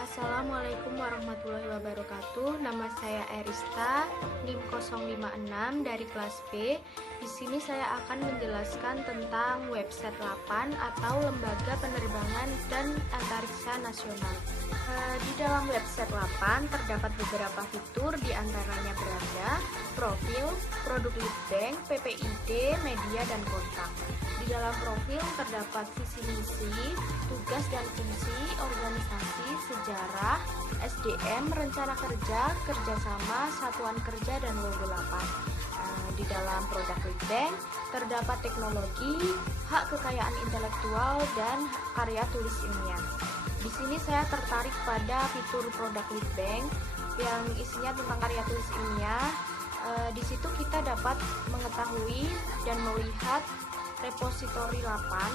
Assalamualaikum warahmatullahi wabarakatuh. Nama saya Erista, NIM 056 dari kelas B. Di sini saya akan menjelaskan tentang website LAPAN atau Lembaga Penerbangan dan Antariksa Nasional. Di dalam website LAPAN terdapat beberapa fitur, di antaranya beranda, profil, produk leadbank, PPID, media, dan kontak. Di dalam profil terdapat visi misi, tugas dan fungsi, organisasi, sejarah, SDM, rencana kerja, kerjasama, satuan kerja, dan logo LAPAN. Di dalam produk leadbank terdapat teknologi, hak kekayaan intelektual, dan karya tulis ilmiah. Di sini saya tertarik pada fitur produk leadbank yang isinya tentang karya tulis ilmiah. Di situ kita dapat mengetahui dan melihat repositori LAPAN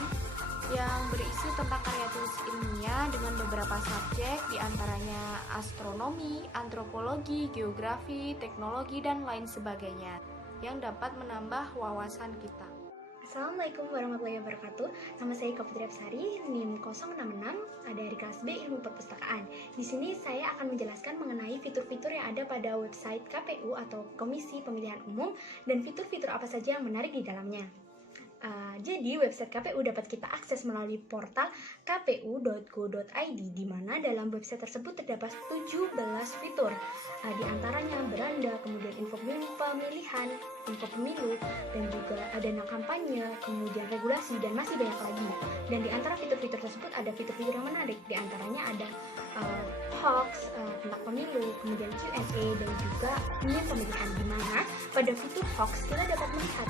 yang berisi tentang karya tulis ilmiah dengan beberapa subjek, diantaranya astronomi, antropologi, geografi, teknologi, dan lain sebagainya, yang dapat menambah wawasan kita. Assalamualaikum warahmatullahi wabarakatuh. Nama saya Ika Putri Absari, NIM 066 dari kelas B Ilmu Perpustakaan. Di sini saya akan menjelaskan mengenai fitur-fitur yang ada pada website KPU atau Komisi Pemilihan Umum dan fitur-fitur apa saja yang menarik di dalamnya. Jadi website KPU dapat kita akses melalui portal kpu.go.id, di mana dalam website tersebut terdapat 17 fitur. Di antaranya beranda, kemudian info pemilihan, info pemilu, dan juga dana kampanye, kemudian regulasi, dan masih banyak lagi. Dan di antara fitur-fitur tersebut ada fitur-fitur yang menarik, di antaranya ada hoax tentang pemilu, kemudian Q&A, dan juga pemilihan, di mana pada fitur hoax kita dapat melihat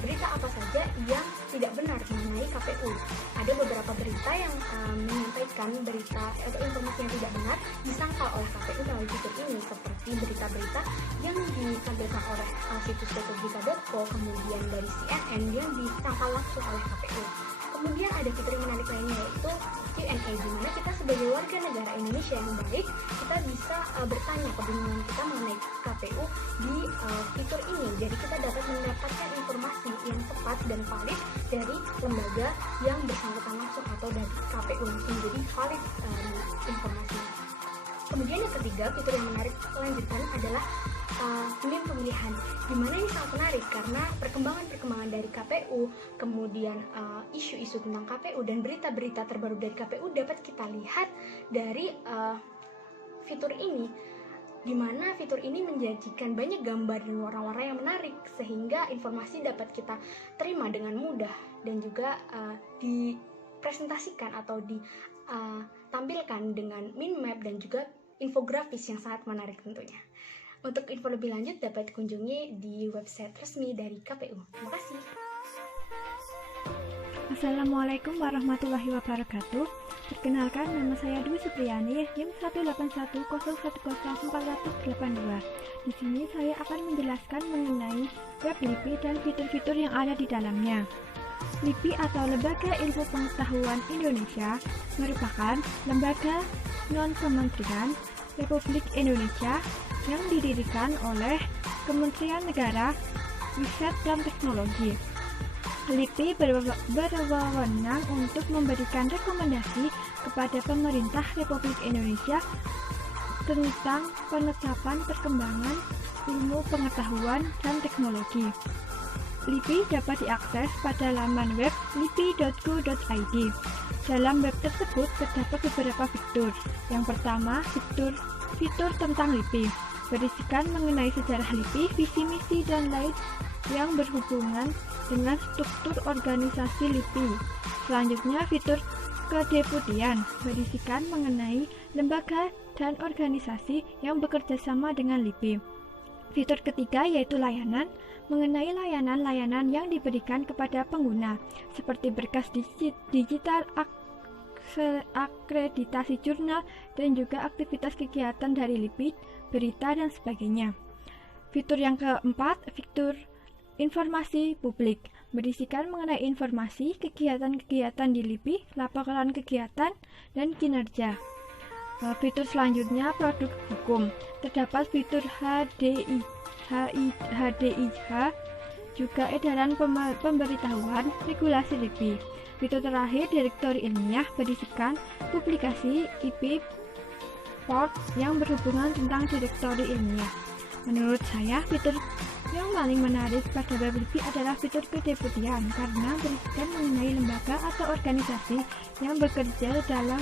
berita apa saja yang tidak benar mengenai KPU. Ada beberapa berita yang menyampaikan berita atau informasi yang tidak benar disangkal oleh KPU melalui fitur ini, seperti berita-berita yang ditampilkan oleh situs berita.co, kemudian dari CNN yang disangkal langsung oleh KPU. Kemudian ada fitur yang menarik lainnya, yaitu Q&A, di mana kita sebagai warga negara Indonesia yang baik, kita bisa bertanya kebingungan kita mengenai KPU di fitur ini. Jadi kita dapat mendapatkan informasi yang tepat dan valid dari lembaga yang bersangkutan langsung atau dari KPU langsung, jadi valid informasi. Kemudian yang ketiga, fitur yang menarik lanjutan adalah pemilihan, dimana ini sangat menarik karena perkembangan dari KPU, kemudian isu-isu tentang KPU dan berita-berita terbaru dari KPU dapat kita lihat dari fitur ini, dimana fitur ini menjanjikan banyak gambar dan warna-warna yang menarik sehingga informasi dapat kita terima dengan mudah dan juga dipresentasikan atau ditampilkan dengan mind map dan juga infografis yang sangat menarik tentunya. Untuk info lebih lanjut dapat kunjungi di website resmi dari KPU. Terima kasih. Assalamualaikum warahmatullahi wabarakatuh. Perkenalkan, nama saya Dwi Supriyani, NIM 18100100482. Di sini saya akan menjelaskan mengenai web LIPI dan fitur-fitur yang ada di dalamnya. LIPI atau Lembaga Ilmu Pengetahuan Indonesia merupakan lembaga non-kementerian Republik Indonesia yang didirikan oleh Kementerian Negara Riset dan Teknologi. LIPI berwenang untuk memberikan rekomendasi kepada pemerintah Republik Indonesia tentang penetapan perkembangan ilmu pengetahuan dan teknologi. LIPI dapat diakses pada laman web lipi.go.id. Dalam web tersebut terdapat beberapa fitur. Yang pertama, fitur tentang LIPI, berisikan mengenai sejarah LIPI, visi misi, dan lain yang berhubungan dengan struktur organisasi LIPI. Selanjutnya, fitur kedeputian, berisikan mengenai lembaga dan organisasi yang bekerja sama dengan LIPI. Fitur ketiga yaitu layanan, mengenai layanan-layanan yang diberikan kepada pengguna, seperti berkas digital, akreditasi jurnal, dan juga aktivitas kegiatan dari LIPI, berita, dan sebagainya. Fitur yang keempat, fitur informasi publik, berisikan mengenai informasi, kegiatan-kegiatan di LIPI, laporan kegiatan, dan kinerja. Fitur selanjutnya, produk hukum. Terdapat fitur HDIH, juga edaran pemberitahuan regulasi LIPI. Fitur terakhir, direktori ilmiah, berisikan publikasi, IP, support yang berhubungan tentang direktori ilmiah. Menurut saya, fitur yang paling menarik pada web LIPI adalah fitur kedeputian karena berisikan mengenai lembaga atau organisasi yang bekerja dalam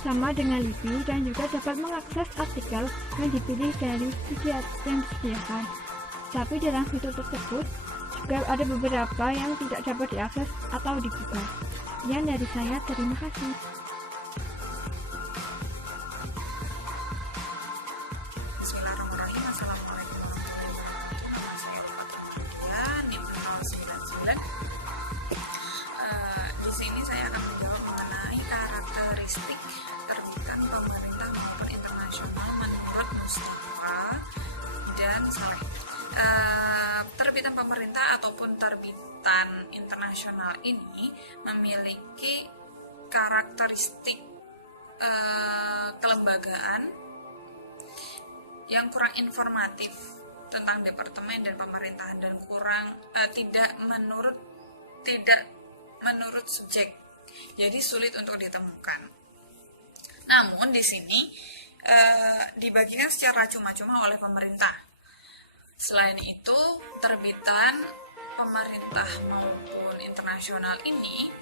sama dengan LIPI dan juga dapat mengakses artikel yang dipilih dari yang disediakan. Tapi dalam fitur tersebut juga ada beberapa yang tidak dapat diakses atau dibuka. Sekian dari saya, terima kasih. Bismillahirrahmanirrahim. Assalamualaikum warahmatullahi wabarakatuh. Nama saya Ulfa NIM 099. Di sini saya akan menjawab mengenai karakteristik terbitan pemerintah maupun internasional menurut Mustafa dan Saleh. Terbitan pemerintah ataupun terbitan internasional ini memiliki karakteristik kelembagaan yang kurang informatif tentang departemen dan pemerintahan dan kurang tidak menurut subjek, jadi sulit untuk ditemukan. Namun di sini dibagikan secara cuma-cuma oleh pemerintah. Selain itu, terbitan pemerintah maupun internasional ini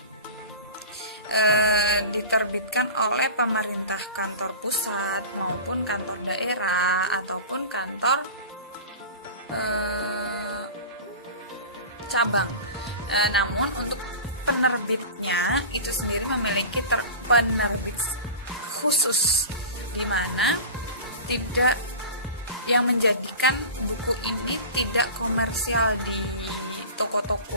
diterbitkan oleh pemerintah kantor pusat maupun kantor daerah ataupun kantor cabang. Namun untuk penerbitnya itu sendiri memiliki penerbit khusus, di mana tidak yang menjadikan buku ini tidak komersial di toko-toko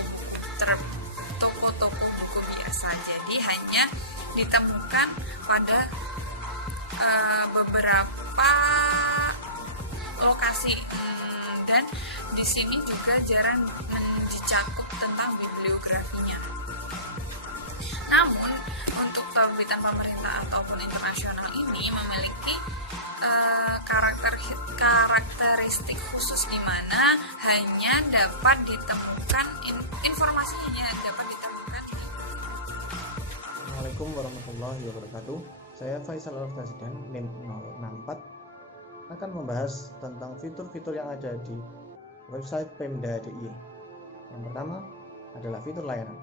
buku biasa. Jadi hanya ditemukan pada beberapa lokasi dan di sini juga jarang dicakup tentang bibliografinya. Namun untuk terbitan pemerintah ataupun internasional ini memiliki karakteristik khusus, di mana hanya dapat ditemukan informasinya hanya dapat ditemukan. Assalamualaikum warahmatullahi wabarakatuh. Saya Faisal Al-Fasidan, NIM 064, akan membahas tentang fitur-fitur yang ada di website Pemda DIY. Yang pertama adalah fitur layanan,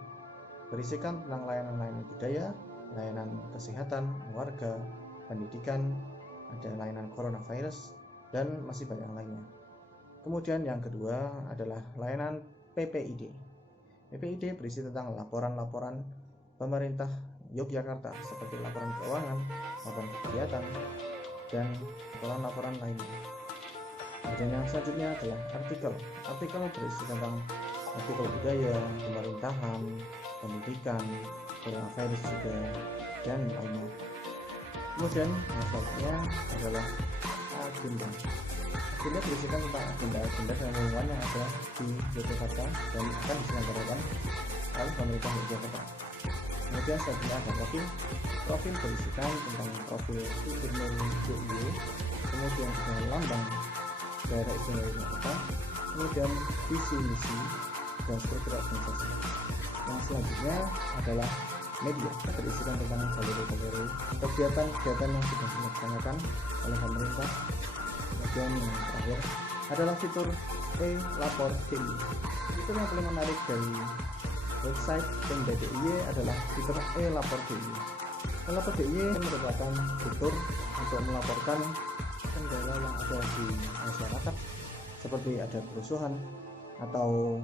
berisikan tentang layanan-layanan budaya, layanan kesehatan, warga, pendidikan, ada layanan coronavirus, dan masih banyak lainnya. Kemudian yang kedua adalah layanan PPID. PPID berisi tentang laporan-laporan pemerintah Yogyakarta seperti laporan keuangan, laporan kegiatan, dan laporan-laporan lainnya. Kemudian yang selanjutnya adalah artikel. Artikel berisi tentang artikel budaya, pemerintahan, pendidikan, coronavirus juga, dan lainnya. Kemudian yang selanjutnya adalah agenda. Agenda berisikan tentang agenda-agenda dan pengumuman yang ada di Yogyakarta dan akan diselenggarakan oleh pemerintah Yogyakarta. Kemudian selanjutnya ada profil berisikan tentang profil gubernur DIY, kemudian juga lambang daerah istimewa Yogyakarta, kemudian visi misi dan struktur organisasi. Yang selanjutnya adalah media, berisikan tentang galeri-galeri kegiatan-kegiatan yang sudah dilaksanakan oleh pemerintah. Kemudian yang terakhir adalah fitur e-lapor DIY. Fitur yang paling menarik dari website Pemda DIY adalah fitur e-lapor DIY. E-lapor DIY merupakan fitur untuk melaporkan kendala yang ada di masyarakat, seperti ada kerusuhan atau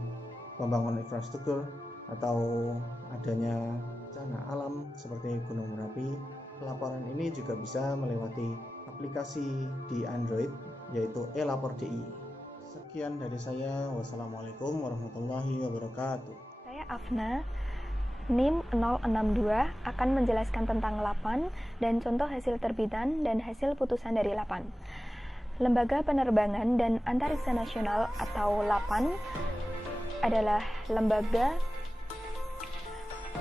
pembangunan infrastruktur atau adanya bencana alam seperti gunung Merapi. Laporan ini juga bisa melewati aplikasi di Android, yaitu e-lapor DIY. Sekian dari saya. Wassalamualaikum warahmatullahi wabarakatuh. Saya Afna, NIM 062, akan menjelaskan tentang LAPAN dan contoh hasil terbitan dan hasil putusan dari LAPAN. Lembaga Penerbangan dan Antariksa Nasional atau LAPAN adalah lembaga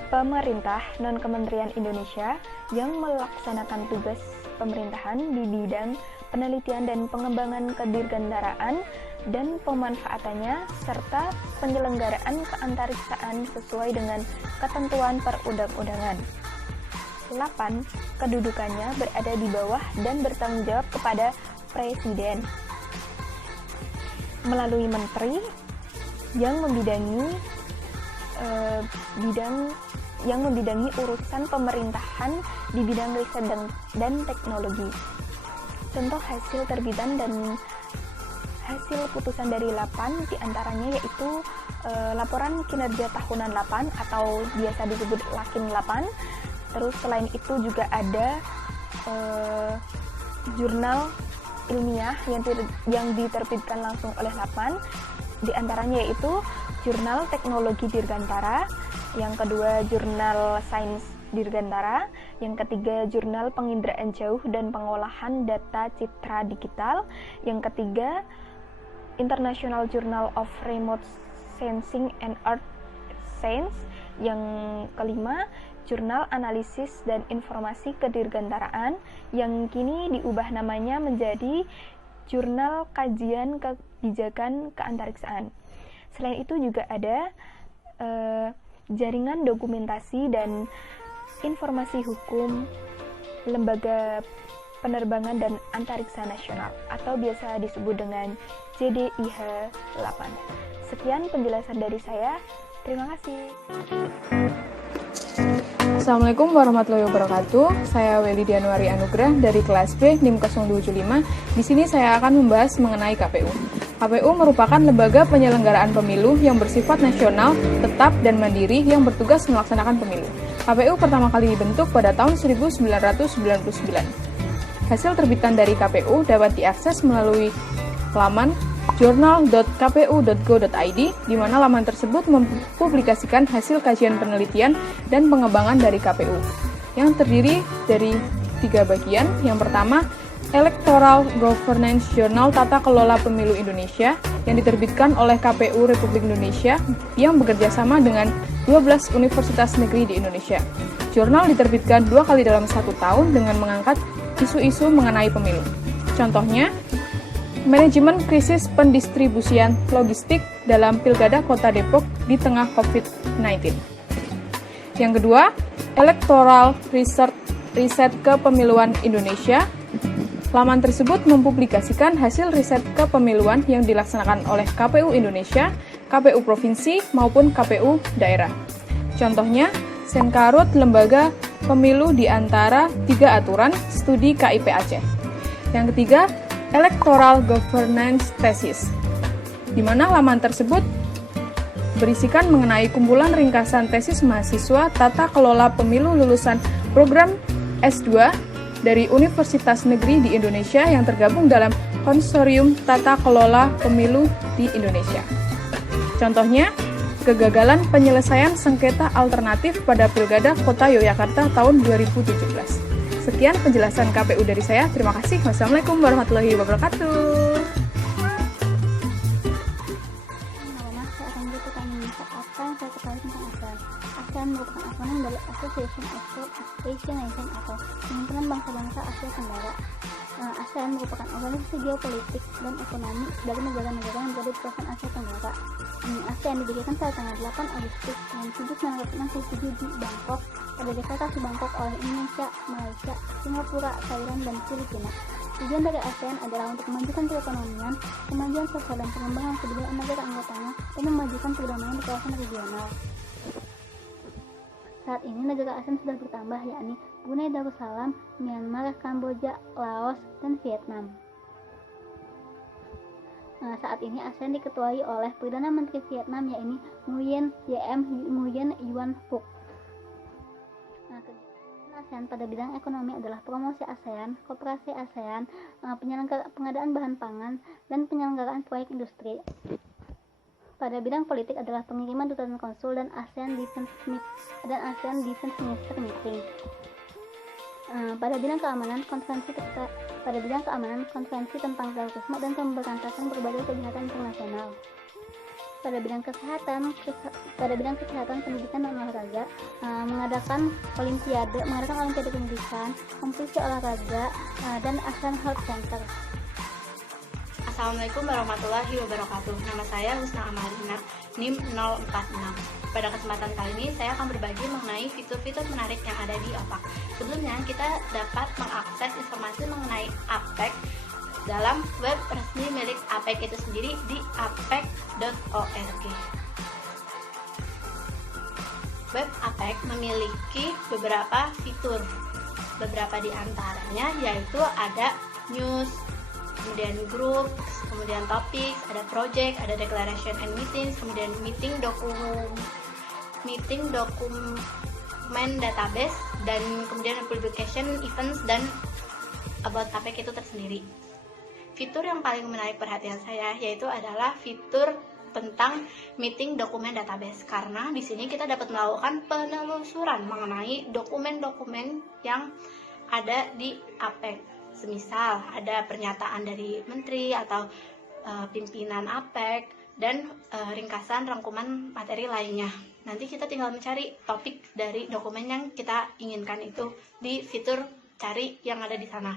pemerintah non-kementerian Indonesia yang melaksanakan tugas pemerintahan di bidang penelitian dan pengembangan kedirgantaraan dan pemanfaatannya serta penyelenggaraan keantariksaan sesuai dengan ketentuan perundang-undangan. 8, kedudukannya berada di bawah dan bertanggung jawab kepada Presiden melalui menteri yang membidangi urusan pemerintahan di bidang riset dan teknologi. Contoh hasil terbitan dan hasil putusan dari LAPAN diantaranya yaitu laporan kinerja tahunan LAPAN atau biasa disebut Lakin LAPAN. Terus selain itu juga ada jurnal ilmiah yang diterbitkan langsung oleh LAPAN, diantaranya yaitu Jurnal Teknologi Dirgantara, yang kedua Jurnal Sains Dirgantara, yang ketiga Jurnal Penginderaan Jauh dan Pengolahan Data Citra Digital, yang ketiga International Journal of Remote Sensing and Earth Science, yang kelima Jurnal Analisis dan Informasi Kedirgantaraan, yang kini diubah namanya menjadi Jurnal Kajian Kebijakan Keantariksaan. Selain itu juga ada jaringan dokumentasi dan informasi hukum Lembaga Penerbangan dan Antariksa Nasional atau biasa disebut dengan JDIH 8. Sekian penjelasan dari saya. Terima kasih. Assalamualaikum warahmatullahi wabarakatuh. Saya Weli Dianwari Anugrah dari kelas B NIM 075. Di sini saya akan membahas mengenai KPU. KPU merupakan lembaga penyelenggaraan pemilu yang bersifat nasional, tetap, dan mandiri yang bertugas melaksanakan pemilu. KPU pertama kali dibentuk pada tahun 1999. Hasil terbitan dari KPU dapat diakses melalui laman journal.kpu.go.id, di mana laman tersebut mempublikasikan hasil kajian penelitian dan pengembangan dari KPU, yang terdiri dari 3 bagian. Yang pertama, Electoral Governance Journal Tata Kelola Pemilu Indonesia, yang diterbitkan oleh KPU Republik Indonesia yang bekerjasama dengan 12 universitas negeri di Indonesia. Jurnal diterbitkan 2 kali dalam 1 tahun dengan mengangkat isu-isu mengenai pemilu. Contohnya, Manajemen Krisis Pendistribusian Logistik dalam Pilkada Kota Depok di tengah COVID-19. Yang kedua, Electoral Riset Kepemiluan Indonesia. Laman tersebut mempublikasikan hasil riset kepemiluan yang dilaksanakan oleh KPU Indonesia, KPU Provinsi, maupun KPU Daerah. Contohnya, Senkarut Lembaga Pemilu di antara 3 aturan studi KIP Aceh. Yang ketiga, Electoral Governance Thesis, di mana laman tersebut berisikan mengenai kumpulan ringkasan tesis mahasiswa tata kelola pemilu lulusan program S2 dari Universitas Negeri di Indonesia yang tergabung dalam Konsorium Tata Kelola Pemilu di Indonesia. Contohnya, kegagalan penyelesaian sengketa alternatif pada Pilkada Kota Yogyakarta tahun 2017. Sekian penjelasan KPU dari saya. Terima kasih. Wassalamualaikum warahmatullahi wabarakatuh. Nama saya akan menjadi pertanyaan apa yang saya ketahui tentang ASEAN. ASEAN merupakan akronim dari Association of Asian Nations atau Perhimpunan Bangsa-Bangsa Asia Tenggara. ASEAN merupakan organisasi geopolitik dan ekonomi dari negara-negara yang berada di kawasan Asia Tenggara. ASEAN didirikan pada tanggal 8 Agustus tahun 1967 di Bangkok, pada deklarasi Bangkok oleh Indonesia, Malaysia, Singapura, Thailand, dan Filipina. Tujuan dari ASEAN adalah untuk memajukan perekonomian, kemajuan sosial dan pengembangan kebudayaan negara anggotanya, dan memajukan perdamaian di kawasan regional. Saat ini negara ASEAN sudah bertambah, yakni Brunei Darussalam, Myanmar, Kamboja, Laos, dan Vietnam. Saat ini ASEAN diketuai oleh Perdana Menteri Vietnam, yakni Nguyen Yuan Phuc. Kegiatan ASEAN pada bidang ekonomi adalah promosi ASEAN, kooperasi ASEAN, pengadaan bahan pangan, dan penyelenggaraan proyek industri. Pada bidang politik adalah pengiriman duta dan konsul dan ASEAN Defense Minister Meeting. Pada bidang keamanan, konferensi tentang terorisme dan pemberantasan berbagai kejahatan internasional. Pada bidang kesehatan, pendidikan dan olahraga, mengadakan olimpiade pendidikan, kompetisi olahraga, dan ASEAN Health Center. Assalamualaikum warahmatullahi wabarakatuh. Nama saya Husna Amalina, NIM 046. Pada kesempatan kali ini, saya akan berbagi mengenai fitur-fitur menarik yang ada di OPAK. Sebelumnya kita dapat mengakses informasi mengenai APEC dalam web resmi milik APEC itu sendiri di apec.org. Web APEC memiliki beberapa fitur. Beberapa di antaranya yaitu ada news, kemudian group, kemudian topics, ada project, ada declaration and meetings, kemudian meeting dokumen database, dan kemudian publication, events, dan about APEC itu tersendiri. Fitur yang paling menarik perhatian saya yaitu adalah fitur tentang meeting dokumen database, karena di sini kita dapat melakukan penelusuran mengenai dokumen-dokumen yang ada di APEC. Semisal ada pernyataan dari menteri atau pimpinan APEC dan ringkasan rangkuman materi lainnya. Nanti kita tinggal mencari topik dari dokumen yang kita inginkan itu di fitur cari yang ada di sana.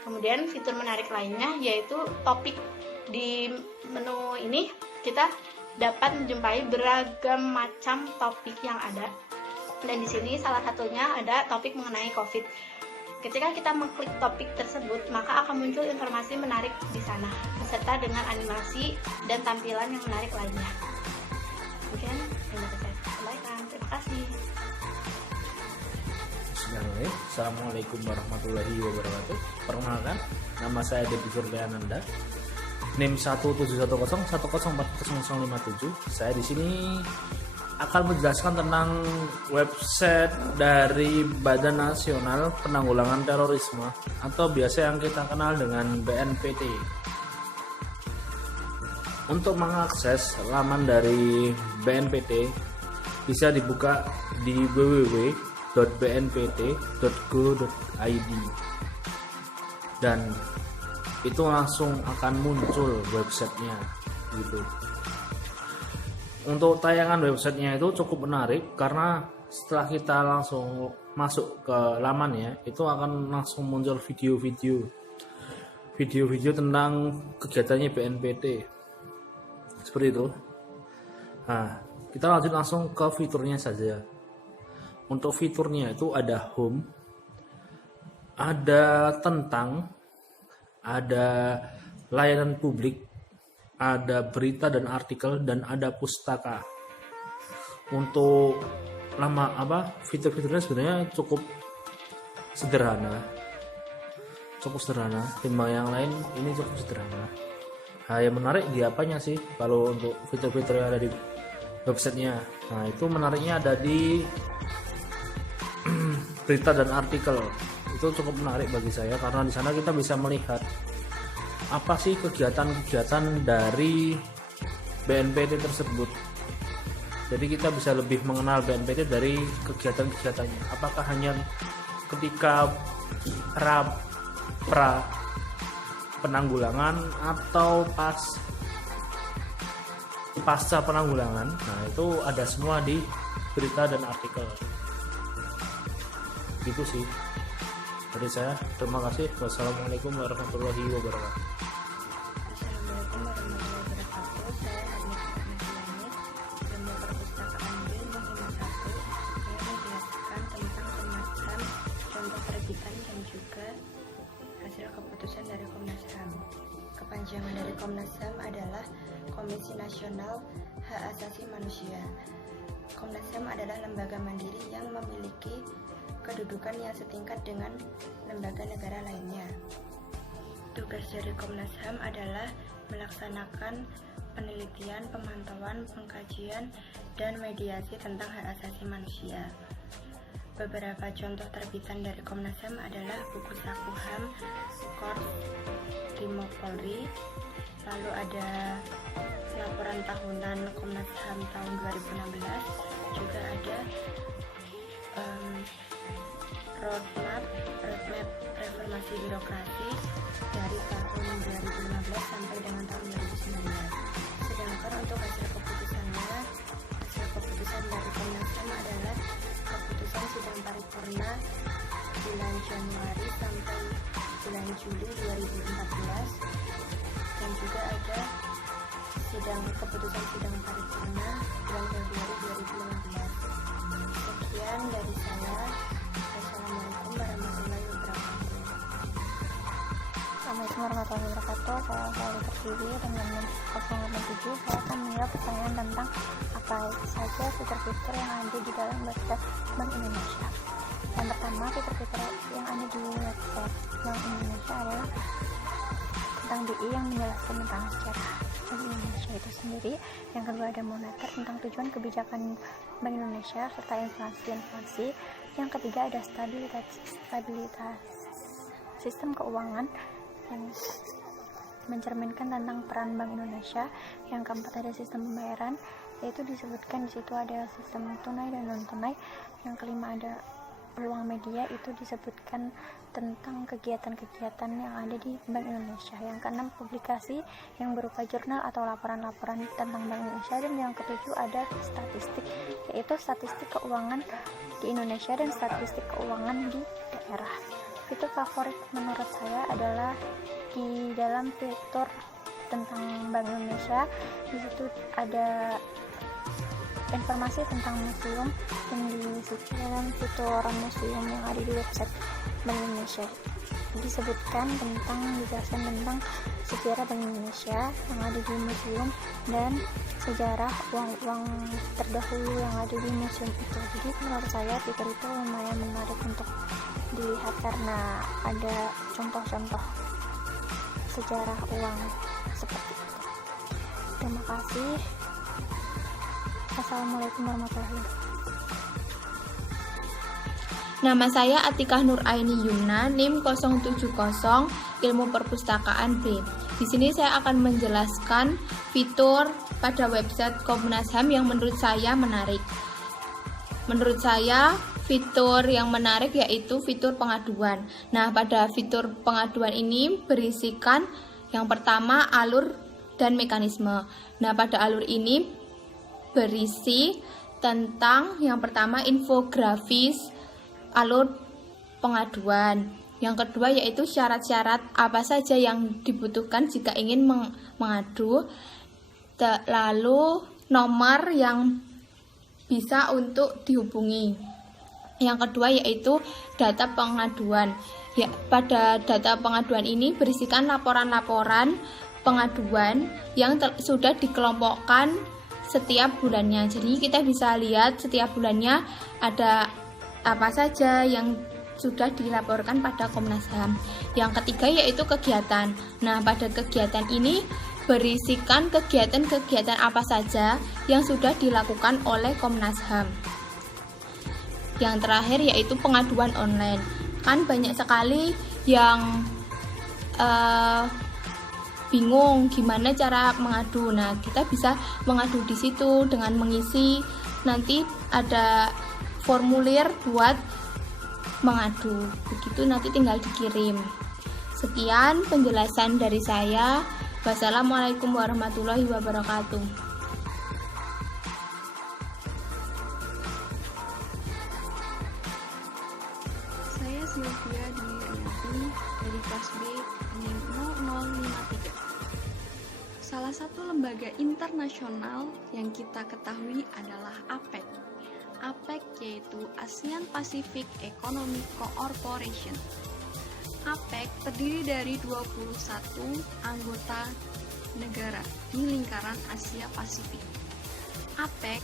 Kemudian fitur menarik lainnya yaitu topik. Di menu ini kita dapat menjumpai beragam macam topik yang ada. Dan di sini salah satunya ada topik mengenai COVID. Ketika kita mengklik topik tersebut, maka akan muncul informasi menarik di sana, beserta dengan animasi dan tampilan yang menarik lainnya. Mungkin yang dapat saya sampaikan. Terima kasih. Assalamualaikum warahmatullahi wabarakatuh. Perkenalkan, nama saya Debbie Furliananda, NIM 17101040057. Saya di sini akan menjelaskan tentang website dari Badan Nasional Penanggulangan Terorisme atau biasa yang kita kenal dengan BNPT. Untuk mengakses laman dari BNPT bisa dibuka di www.bnpt.go.id dan itu langsung akan muncul websitenya gitu. Untuk tayangan websitenya itu cukup menarik karena setelah kita langsung masuk ke lamannya itu akan langsung muncul video-video tentang kegiatannya BNPT seperti itu. Nah, kita lanjut langsung ke fiturnya saja. Untuk fiturnya itu ada home, ada tentang, ada layanan publik, ada berita dan artikel, dan ada pustaka. Untuk fitur-fiturnya sebenarnya cukup sederhana. Timbang yang lain ini cukup sederhana. Nah, yang menarik di apanya sih kalau untuk fitur-fitur yang ada di websitenya? Nah, itu menariknya ada di berita dan artikel. Itu cukup menarik bagi saya karena di sana kita bisa melihat apa sih kegiatan-kegiatan dari BNPT tersebut. Jadi kita bisa lebih mengenal BNPT dari kegiatan-kegiatannya. Apakah hanya ketika pra penanggulangan atau pasca penanggulangan. Nah, itu ada semua di berita dan artikel. Gitu sih dari saya. Terima kasih. Wassalamualaikum warahmatullahi wabarakatuh. Assalamualaikum warahmatullahi wabarakatuh. Saya Agnes Nasilanit, ilmu perpustakaan B 551. Saya menjelaskan tentang Komnas HAM, contoh terbitan dan juga hasil keputusan dari Komnas HAM. Kepanjangan dari Komnas HAM adalah Komisi Nasional Hak Asasi Manusia. Komnas HAM adalah lembaga mandiri yang memiliki kedudukan yang setingkat dengan lembaga negara lainnya. Tugas dari Komnas HAM adalah melaksanakan penelitian, pemantauan, pengkajian, dan mediasi tentang hak asasi manusia. Beberapa contoh terbitan dari Komnas HAM adalah buku saku HAM, Korps Brimob Polri, lalu ada laporan tahunan Komnas HAM tahun 2016, juga ada roadmap reformasi birokrasi dari tahun 2015 sampai dengan tahun 2019. Sedangkan untuk hasil keputusan dari Komnas HAM adalah keputusan sidang paripurna bulan Januari sampai bulan Juli 2014, dan juga ada keputusan sidang paripurna bulan Februari 2015. Sekian dari saya. Assalamualaikum Assalamualaikum warahmatullahi wabarakatuh. Saya Sally Pertiwi dengan NIM 087. Saya akan menjawab pertanyaan tentang apa saja fitur-fitur yang ada di dalam website Bank Indonesia. Yang pertama, fitur-fitur yang ada di website Bank Indonesia adalah tentang BI yang menjelaskan tentang sejarah Bank Indonesia itu sendiri. Yang kedua, ada monitor tentang tujuan kebijakan Bank Indonesia serta inflasi. Yang ketiga, ada stabilitas sistem keuangan yang mencerminkan tentang peran Bank Indonesia. Yang keempat, ada sistem pembayaran, yaitu disebutkan di situ ada sistem tunai dan non tunai. Yang kelima, ada peluang media, itu disebutkan tentang kegiatan-kegiatan yang ada di Bank Indonesia. Yang keenam, publikasi yang berupa jurnal atau laporan-laporan tentang Bank Indonesia. Dan yang ketujuh, ada statistik, yaitu statistik keuangan di Indonesia dan statistik keuangan di daerah. Fitur favorit menurut saya adalah di dalam fitur tentang Bank Indonesia. Di situ ada informasi tentang museum yang di dalam fitur museum yang ada di website Bank Indonesia. Dijelaskan tentang sejarah Bank Indonesia yang ada di museum dan sejarah uang-uang terdahulu yang ada di museum itu. Jadi menurut saya fitur itu lumayan menarik untuk dilihat karena ada contoh-contoh sejarah uang seperti itu. Terima kasih. Assalamualaikum warahmatullahi wabarakatuh. Nama saya Atikah Nuraini Yumna, NIM 070, Ilmu Perpustakaan B. Di sini saya akan menjelaskan fitur pada website Komnas HAM yang menurut saya menarik. Menurut saya, fitur yang menarik yaitu fitur pengaduan. Nah, pada fitur pengaduan ini berisikan yang pertama alur dan mekanisme. Nah, pada alur ini berisi tentang yang pertama infografis alur pengaduan. Yang kedua yaitu syarat-syarat apa saja yang dibutuhkan jika ingin mengadu. Lalu nomor yang bisa untuk dihubungi. Yang kedua yaitu data pengaduan. Ya, pada data pengaduan ini berisikan laporan-laporan pengaduan yang sudah dikelompokkan setiap bulannya. Jadi kita bisa lihat setiap bulannya ada apa saja yang sudah dilaporkan pada Komnas HAM. Yang ketiga yaitu kegiatan. Nah, pada kegiatan ini berisikan kegiatan-kegiatan apa saja yang sudah dilakukan oleh Komnas HAM. Yang terakhir yaitu pengaduan online. Kan banyak sekali yang bingung gimana cara mengadu. Nah, kita bisa mengadu di situ dengan mengisi, nanti ada formulir buat mengadu. Begitu nanti tinggal dikirim. Sekian penjelasan dari saya. Wassalamualaikum warahmatullahi wabarakatuh. Saya Sylvia Dwiyanti dari kelas B NIM 0053. Salah satu lembaga internasional yang kita ketahui adalah APEC. APEC yaitu ASEAN Pacific Economic Cooperation. APEC terdiri dari 21 anggota negara di lingkaran Asia Pasifik. APEC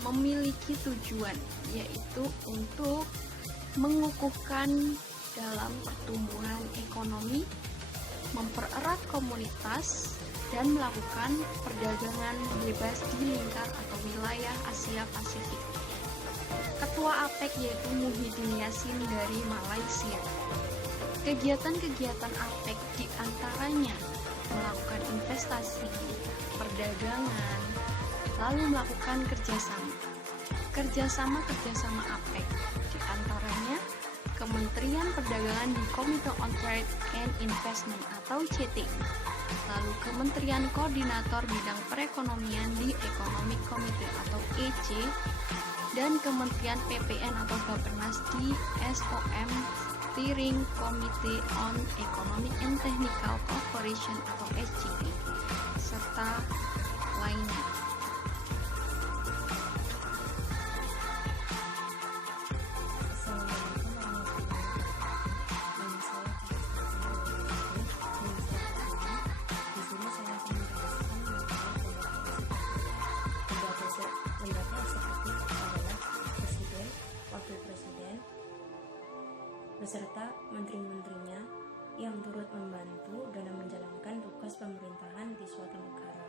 memiliki tujuan yaitu untuk mengukuhkan dalam pertumbuhan ekonomi, mempererat komunitas, dan melakukan perdagangan bebas di lingkar atau wilayah Asia Pasifik. Ketua APEC yaitu Muhyiddin Yassin dari Malaysia. Kegiatan-kegiatan APEC diantaranya melakukan investasi, perdagangan, lalu melakukan kerjasama. Kerjasama APEC diantaranya Kementerian Perdagangan di Committee on Trade and Investment atau CTI, lalu Kementerian Koordinator Bidang Perekonomian di Economic Committee atau EC, dan Kementerian PPN atau Bappenas di SOM Steering Committee on Economic and Technical Cooperation atau SCE, serta lainnya. Assalamualaikum warahmatullahi wabarakatuh. Nama saya beserta menteri-menterinya yang turut membantu dalam menjalankan tugas pemerintahan di suatu negara.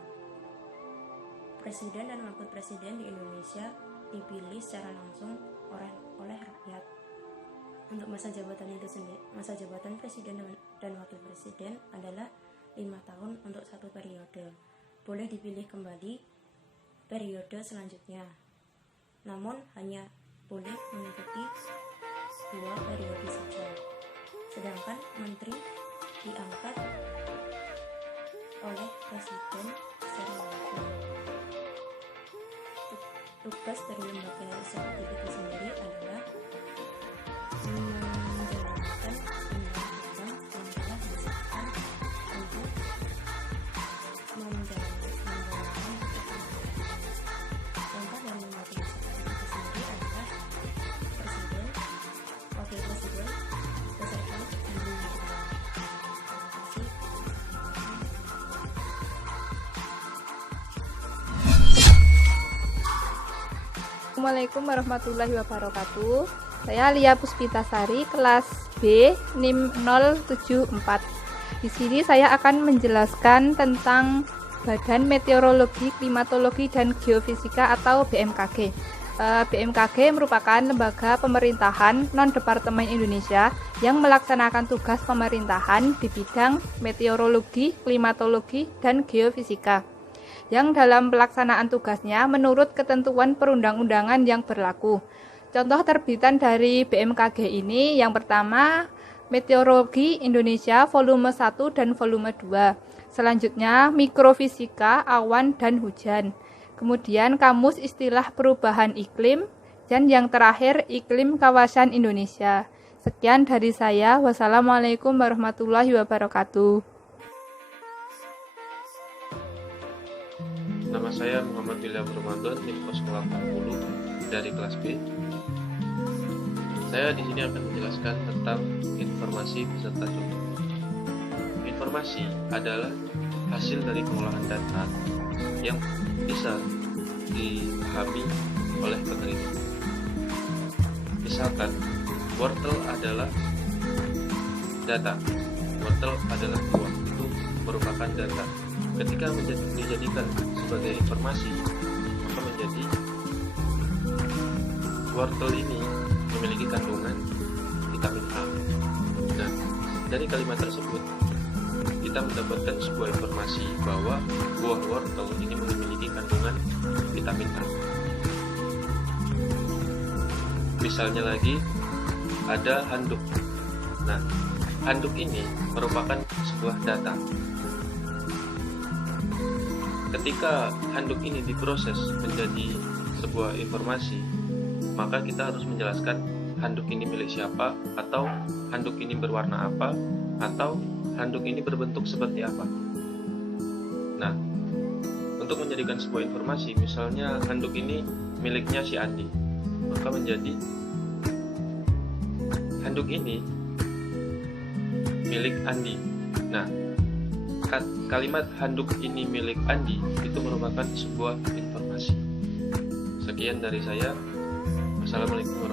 Presiden dan wakil presiden di Indonesia dipilih secara langsung oleh rakyat. Untuk masa jabatan itu sendiri, masa jabatan presiden dan wakil presiden adalah 5 tahun untuk satu periode. Boleh dipilih kembali periode selanjutnya, namun hanya boleh mengikuti 2 periode saja. Sedangkan menteri diangkat oleh presiden secara langsung. Tugas dari lembaga eksekutif itu sendiri adalah menjalankan undang-undang yang telah disahkan untuk menjalankan contoh dari lembaga eksekutif itu sendiri adalah presiden, wakil presiden, beserta menteri. Assalamualaikum warahmatullahi wabarakatuh. Saya Lia Puspitasari, kelas B, NIM 074. Di sini saya akan menjelaskan tentang Badan Meteorologi, Klimatologi, dan Geofisika atau BMKG. BMKG merupakan lembaga pemerintahan non-departemen Indonesia yang melaksanakan tugas pemerintahan di bidang meteorologi, klimatologi, dan geofisika, yang dalam pelaksanaan tugasnya menurut ketentuan perundang-undangan yang berlaku. Contoh terbitan dari BMKG ini yang pertama, Meteorologi Indonesia volume 1 dan volume 2. Selanjutnya, Mikrofisika, Awan dan Hujan. Kemudian, Kamus Istilah Perubahan Iklim. Dan yang terakhir, Iklim Kawasan Indonesia. Sekian dari saya. Wassalamualaikum warahmatullahi wabarakatuh. Nama saya Muhammad William Ramadan, NIM 080 dari kelas B. Saya di sini akan menjelaskan tentang informasi beserta contoh. Informasi adalah hasil dari pengolahan data yang bisa dipahami oleh penerima. Misalkan, wortel adalah data. Wortel adalah buah, itu merupakan data. Ketika dijadikan sebagai informasi, maka menjadi wortel ini memiliki kandungan vitamin A. Nah, dari kalimat tersebut kita mendapatkan sebuah informasi bahwa buah wortel ini memiliki kandungan vitamin A. Misalnya lagi ada handuk. Nah, handuk ini merupakan sebuah data. Ketika handuk ini diproses menjadi sebuah informasi, maka kita harus menjelaskan handuk ini milik siapa, atau handuk ini berwarna apa, atau handuk ini berbentuk seperti apa. Nah, untuk menjadikan sebuah informasi, misalnya handuk ini miliknya si Andi, maka menjadi handuk ini milik Andi. Nah, kalimat handuk ini milik Andi itu merupakan sebuah informasi. Sekian dari saya. Wassalamualaikum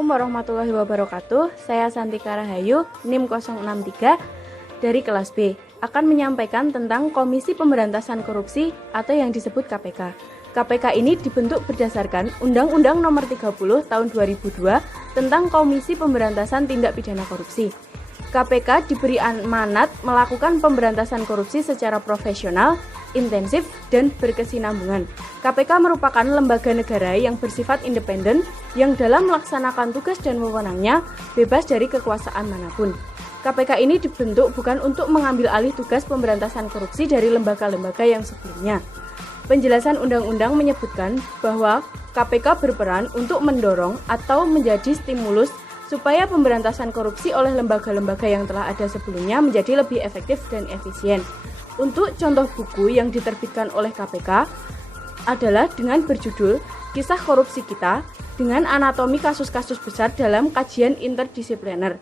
warahmatullahi wabarakatuh. Saya Santika Rahayu, NIM 063 dari kelas B, akan menyampaikan tentang Komisi Pemberantasan Korupsi atau yang disebut KPK. KPK ini dibentuk berdasarkan Undang-Undang Nomor 30 Tahun 2002 tentang Komisi Pemberantasan Tindak Pidana Korupsi. KPK diberi amanat melakukan pemberantasan korupsi secara profesional, intensif, dan berkesinambungan. KPK merupakan lembaga negara yang bersifat independen yang dalam melaksanakan tugas dan wewenangnya bebas dari kekuasaan manapun. KPK ini dibentuk bukan untuk mengambil alih tugas pemberantasan korupsi dari lembaga-lembaga yang sebelumnya. Penjelasan undang-undang menyebutkan bahwa KPK berperan untuk mendorong atau menjadi stimulus supaya pemberantasan korupsi oleh lembaga-lembaga yang telah ada sebelumnya menjadi lebih efektif dan efisien. Untuk contoh buku yang diterbitkan oleh KPK adalah dengan berjudul Kisah Korupsi Kita dengan anatomi kasus-kasus besar dalam kajian interdisipliner,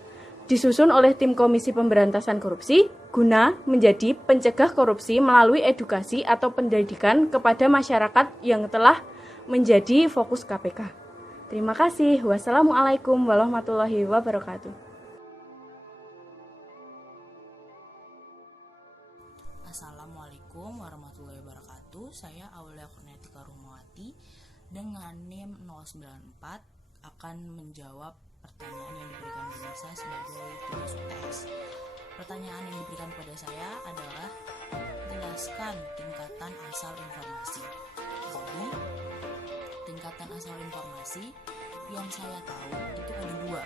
disusun oleh tim Komisi Pemberantasan Korupsi guna menjadi pencegah korupsi melalui edukasi atau pendidikan kepada masyarakat yang telah menjadi fokus KPK. Terima kasih. Wassalamualaikum warahmatullahi wabarakatuh. Assalamualaikum warahmatullahi wabarakatuh. Saya Aulia Kurniatika Rumawati dengan NIM 094 akan menjawab pertanyaan yang diberikan kepada saya sebagai tugas UTS. Pertanyaan yang diberikan kepada saya adalah jelaskan tingkatan asal informasi. Jadi, tingkatan asal informasi yang saya tahu itu ada dua.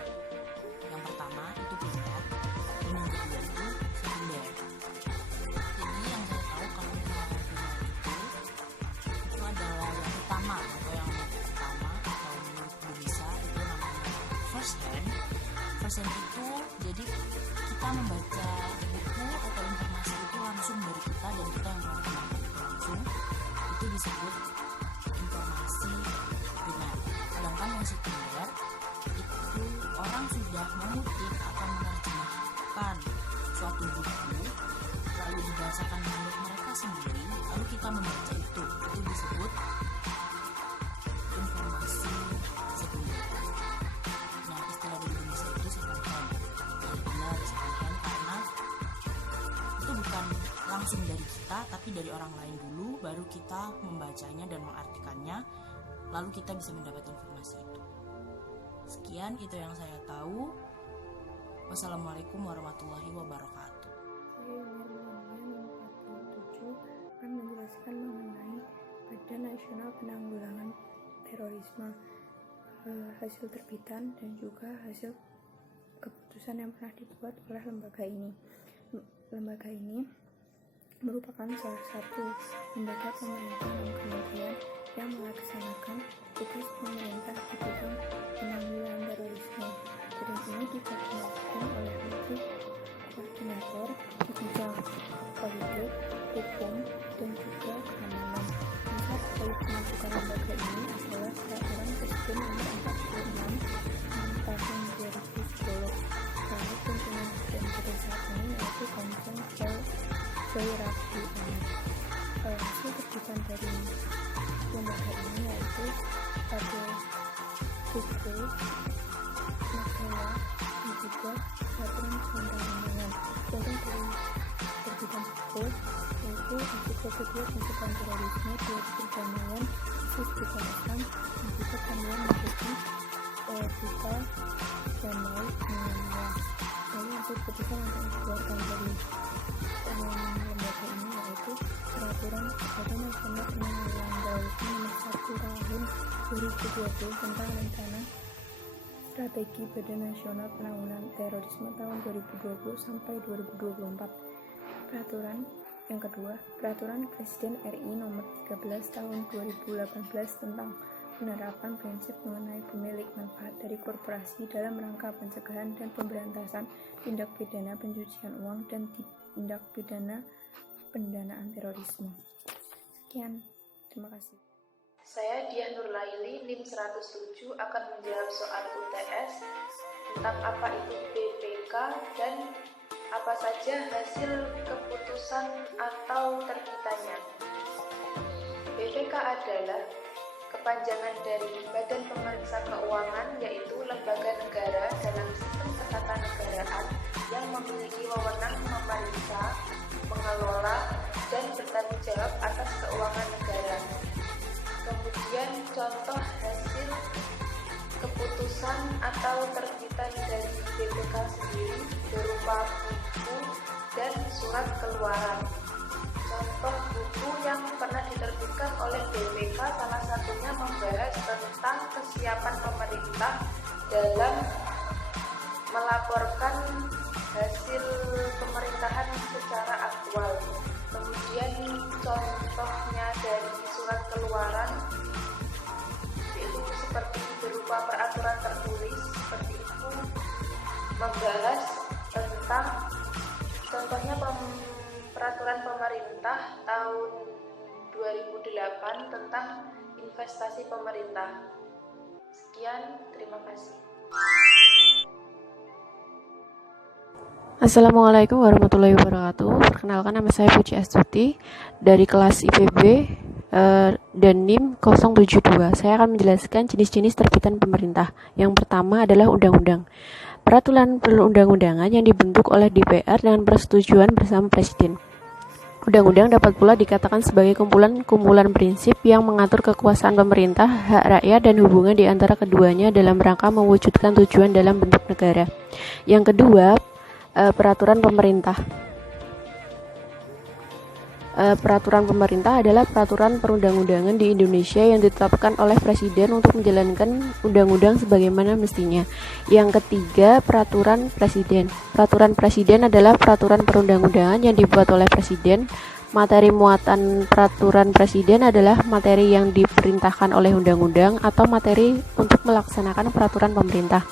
Yang pertama itu primer, dan yang kedua itu sekunder. Jadi yang saya tahu kalau misalnya primer itu adalah yang utama atau menurut bisa itu namanya first hand. First hand itu jadi kita membaca buku atau informasi itu langsung dari kita dan kita yang melakukan langsung itu disebut informasi primer. Sedangkan yang sekunder itu orang sudah mengutip atau menerjemahkan suatu buku lalu dibahasakan menurut mereka sendiri lalu kita membaca itu disebut informasi sekunder. Nah, istilah dari Indonesia itu second hand. Benar, second hand karena itu bukan langsung dari kita tapi dari orang lain dulu baru kita membacanya dan mengartikannya lalu kita bisa mendapat informasi itu. Sekian itu yang saya tahu. Wassalamualaikum warahmatullahi wabarakatuh. Akan menjelaskan mengenai Badan Nasional Penanggulangan Terorisme, hasil terbitan dan juga hasil keputusan yang pernah dibuat oleh lembaga ini. Lembaga ini merupakan salah satu lembaga pemerintah dan kementerian yang melaksanakan tugas pemerintah di bidang penanggulangan terorisme. Badan ini dikoordinasikan oleh Menteri Koordinator di bidang politik, hukum, dan juga keamanan. Pusat dari pembentukan lembaga ini adalah Peraturan Presiden Nomor 46 Tahun 2010. Lalu pimpinan Presiden pada saat ini yaitu Komjen Joy Raffi Ahmad. Hasil terbitan dari lembaga ini yaitu pada buku Nagara dan juga peraturan perundang-undangan. Contoh dari terbitan buku yaitu Ensiklopedia Pencegahan Terorisme, Teori Perdamaian, Isis Bukan Islam, dan juga Panduan Menjadi Kita Damai Myanmar. Lalu hasil keputusan yang dikeluarkan dari lembaga ini yaitu Peraturan Badan Nasional Penanggulangan Terorisme Nomor 1 Tahun 2020 tentang Rencana Strategi Badan Nasional Penanggulangan Terorisme tahun 2020 sampai 2024. Peraturan yang kedua, Peraturan Presiden RI Nomor 13 Tahun 2018 tentang penerapan prinsip mengenai pemilik manfaat dari korporasi dalam rangka pencegahan dan pemberantasan tindak pidana pencucian uang dan tindak pidana pendanaan terorisme. Sekian, terima kasih. Saya Diah Nurlaili, NIM 107 akan menjawab soal UTS tentang apa itu BPK dan apa saja hasil keputusan atau terbitannya. BPK adalah kepanjangan dari Badan Pemeriksa Keuangan, yaitu lembaga negara dalam sistem ketatanegaraan yang memiliki wewenang memeriksa, mengelola, dan bertanggung jawab atas keuangan negara. Kemudian contoh hasil keputusan atau terbitan dari BPK sendiri berupa buku dan surat keluaran. Contoh buku yang pernah diterbitkan oleh BPK salah satunya membahas tentang kesiapan pemerintah dalam melaporkan hasil pemerintahan secara aktual. Kemudian contohnya dari surat keluaran yaitu seperti berupa peraturan tertulis, seperti itu membahas tentang contohnya peraturan pemerintah tahun 2008 tentang investasi pemerintah. Sekian, terima kasih. Assalamualaikum warahmatullahi wabarakatuh. Perkenalkan, nama saya Puji Astuti dari kelas IPB dan NIM 072. Saya akan menjelaskan jenis-jenis terbitan pemerintah. Yang pertama adalah undang-undang. Peraturan perundang-undangan yang dibentuk oleh DPR dengan persetujuan bersama Presiden. Undang-undang dapat pula dikatakan sebagai kumpulan prinsip yang mengatur kekuasaan pemerintah, hak rakyat, dan hubungan di antara keduanya dalam rangka mewujudkan tujuan dalam bentuk negara. Yang kedua, peraturan pemerintah. Peraturan pemerintah adalah peraturan perundang-undangan di Indonesia yang ditetapkan oleh Presiden untuk menjalankan undang-undang sebagaimana mestinya. Yang ketiga, peraturan Presiden. Peraturan Presiden adalah peraturan perundang-undangan yang dibuat oleh Presiden. Materi muatan peraturan Presiden adalah materi yang diperintahkan oleh undang-undang atau materi untuk melaksanakan peraturan pemerintah.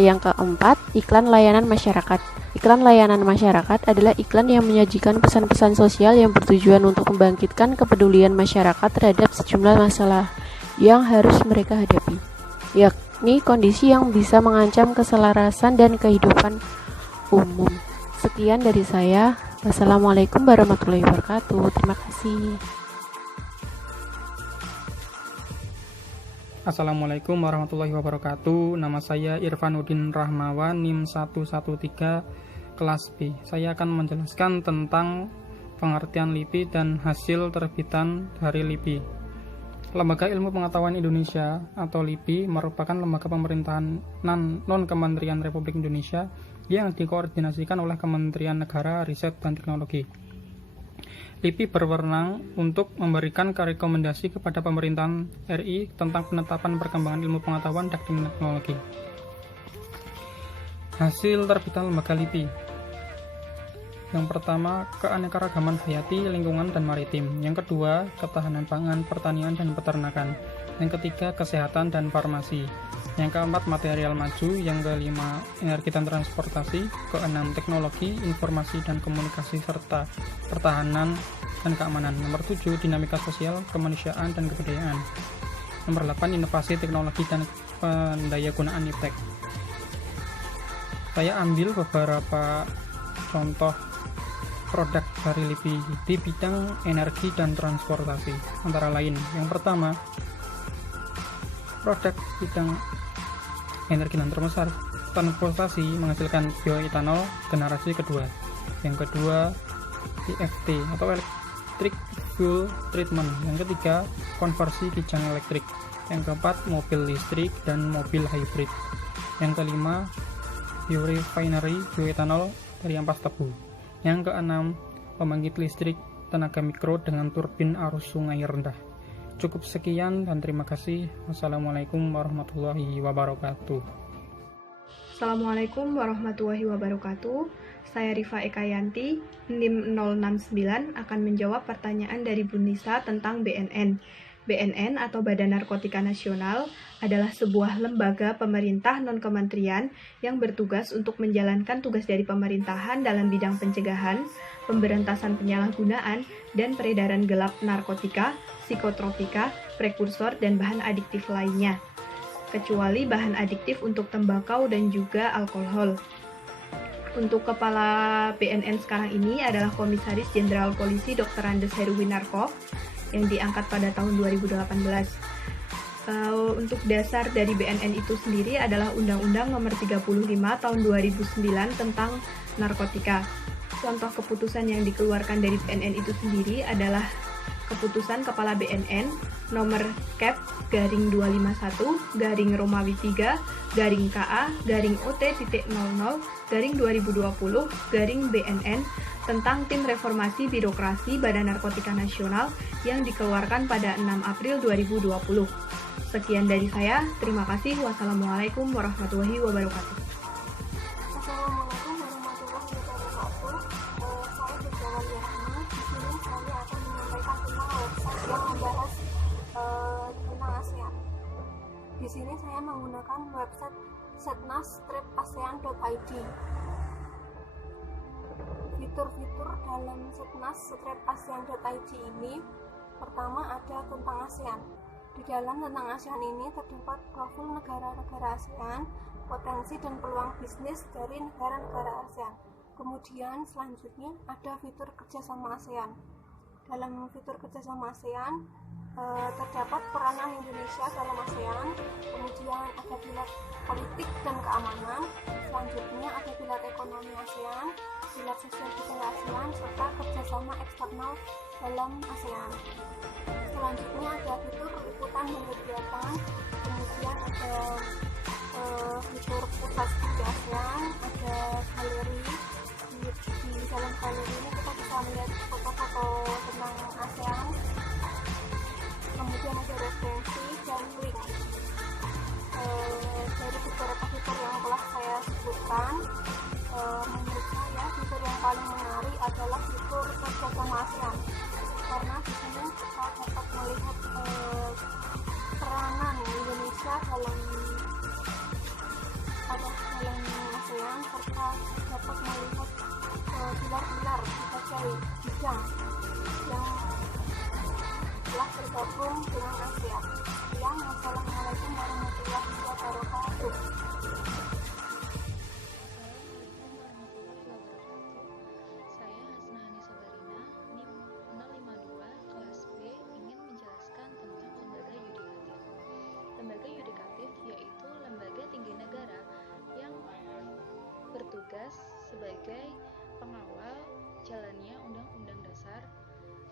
Yang keempat, iklan layanan masyarakat. Iklan layanan masyarakat adalah iklan yang menyajikan pesan-pesan sosial yang bertujuan untuk membangkitkan kepedulian masyarakat terhadap sejumlah masalah yang harus mereka hadapi, yakni kondisi yang bisa mengancam keselarasan dan kehidupan umum. Sekian dari saya. Wassalamualaikum warahmatullahi wabarakatuh. Terima kasih. Assalamualaikum warahmatullahi wabarakatuh. Nama saya Irfanuddin Rahmawan, NIM 113 kelas B. Saya akan menjelaskan tentang pengertian LIPI dan hasil terbitan dari LIPI. Lembaga Ilmu Pengetahuan Indonesia atau LIPI merupakan lembaga pemerintahan non-Kementerian Republik Indonesia yang dikoordinasikan oleh Kementerian Negara Riset dan Teknologi. LIPI berwenang untuk memberikan rekomendasi kepada pemerintahan RI tentang penetapan perkembangan ilmu pengetahuan dan teknologi. Hasil terbitan lembaga LIPI. Yang pertama, keanekaragaman hayati, lingkungan, dan maritim. Yang kedua, ketahanan pangan, pertanian, dan peternakan. Yang ketiga, kesehatan dan farmasi. Yang keempat, material maju. Yang kelima, energi dan transportasi. Keenam, teknologi, informasi dan komunikasi serta pertahanan dan keamanan. Nomor 7, dinamika sosial, kemanusiaan dan kebudayaan. Nomor 8, inovasi teknologi dan pendayagunaan iptek. Saya ambil beberapa contoh produk dari LIPI di bidang energi dan transportasi. Antara lain, yang pertama, produk bidang energi dan transportasi menghasilkan bioetanol generasi kedua. Yang kedua, EFT atau Electric Fuel Treatment. Yang ketiga, konversi kijang elektrik. Yang keempat, mobil listrik dan mobil hybrid. Yang kelima, biorefinery bioetanol dari ampas tebu. Yang keenam, pembangkit listrik tenaga mikro dengan turbin arus sungai rendah. Cukup sekian dan terima kasih. Wassalamualaikum warahmatullahi wabarakatuh. Assalamualaikum warahmatullahi wabarakatuh. Saya Rifa Ekayanti, NIM 069 akan menjawab pertanyaan dari Bu Nisa tentang BNN. BNN atau Badan Narkotika Nasional adalah sebuah lembaga pemerintah non-kementerian yang bertugas untuk menjalankan tugas dari pemerintahan dalam bidang pencegahan, pemberantasan penyalahgunaan, dan peredaran gelap narkotika, psikotropika, prekursor, dan bahan adiktif lainnya, kecuali bahan adiktif untuk tembakau dan juga alkohol. Untuk Kepala BNN sekarang ini adalah Komisaris Jenderal Polisi Dr. Andes Heruwinarko yang diangkat pada tahun 2018. Untuk dasar dari BNN itu sendiri adalah Undang-Undang Nomor 35 Tahun 2009 tentang narkotika. Contoh keputusan yang dikeluarkan dari BNN itu sendiri adalah Keputusan Kepala BNN Nomor Kep garing 251 garing Romawi 3 garing KA garing OT.00 garing 2020 garing BNN tentang Tim Reformasi Birokrasi Badan Narkotika Nasional yang dikeluarkan pada 6 April 2020. Sekian dari saya, terima kasih. Wassalamualaikum warahmatullahi wabarakatuh. Assalamualaikum warahmatullahi wabarakatuh. Saya Firdawan Yahma. Di sini saya akan menyampaikan tentang website yang membahas tentang ASEAN. Di sini saya menggunakan website setnas-asean.id. Fitur-fitur dalam setnas-asean.id ini pertama ada tentang ASEAN. Di dalam tentang ASEAN ini terdapat profil negara-negara ASEAN, potensi dan peluang bisnis dari negara-negara ASEAN. Kemudian selanjutnya ada fitur kerjasama ASEAN. dalam fitur kerjasama ASEAN terdapat peranan Indonesia dalam ASEAN, kemudian ada pilar politik dan keamanan, selanjutnya ada pilar ekonomi ASEAN, pilar sosial budaya ASEAN, serta kerjasama eksternal dalam ASEAN. Selanjutnya ada fitur peliputan dan kegiatan, kemudian ada fitur pusat studi ASEAN, ada galeri. Di dalam galeri ini kita bisa melihat foto-foto tentang ASEAN, kemudian ada referensi dan link. Dari beberapa fitur yang telah saya sebutkan, menurut saya fitur yang paling menarik adalah fitur kerjasama ASEAN, karena di sini kita dapat melihat peranan Indonesia dalam ASEAN, serta dapat melihat pilar-pilar berbagai bidang yang telah bergabung dengan ASEAN. Wassalamualaikum warahmatullahi wabarakatuh. Saya Hasnahani Sabarina, NIM 052, kelas B, ingin menjelaskan tentang lembaga yudikatif. Lembaga yudikatif yaitu lembaga tinggi negara yang bertugas sebagai pengawal jalannya undang-undang dasar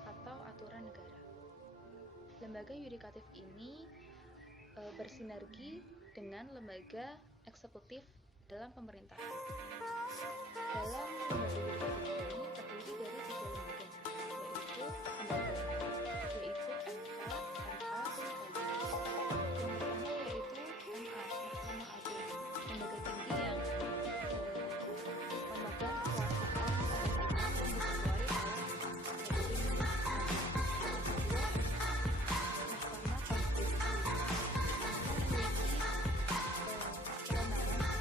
atau aturan negara. Lembaga yudikatif ini bersinergi dengan lembaga eksekutif dalam pemerintahan. Dalam lembaga yudikatif ini terdiri dari 3 lembaga, yaitu MK, MA, dan KJ. Yang pertama yaitu MA, Mahkamah Agung, lembaga tinggi yang memegang kekuasaan kehakiman yang diketuai oleh Majelis Hakim. Kedua, Mahkamah Konstitusi memiliki kewenangan sebagai pengadilan pada tingkat awal dan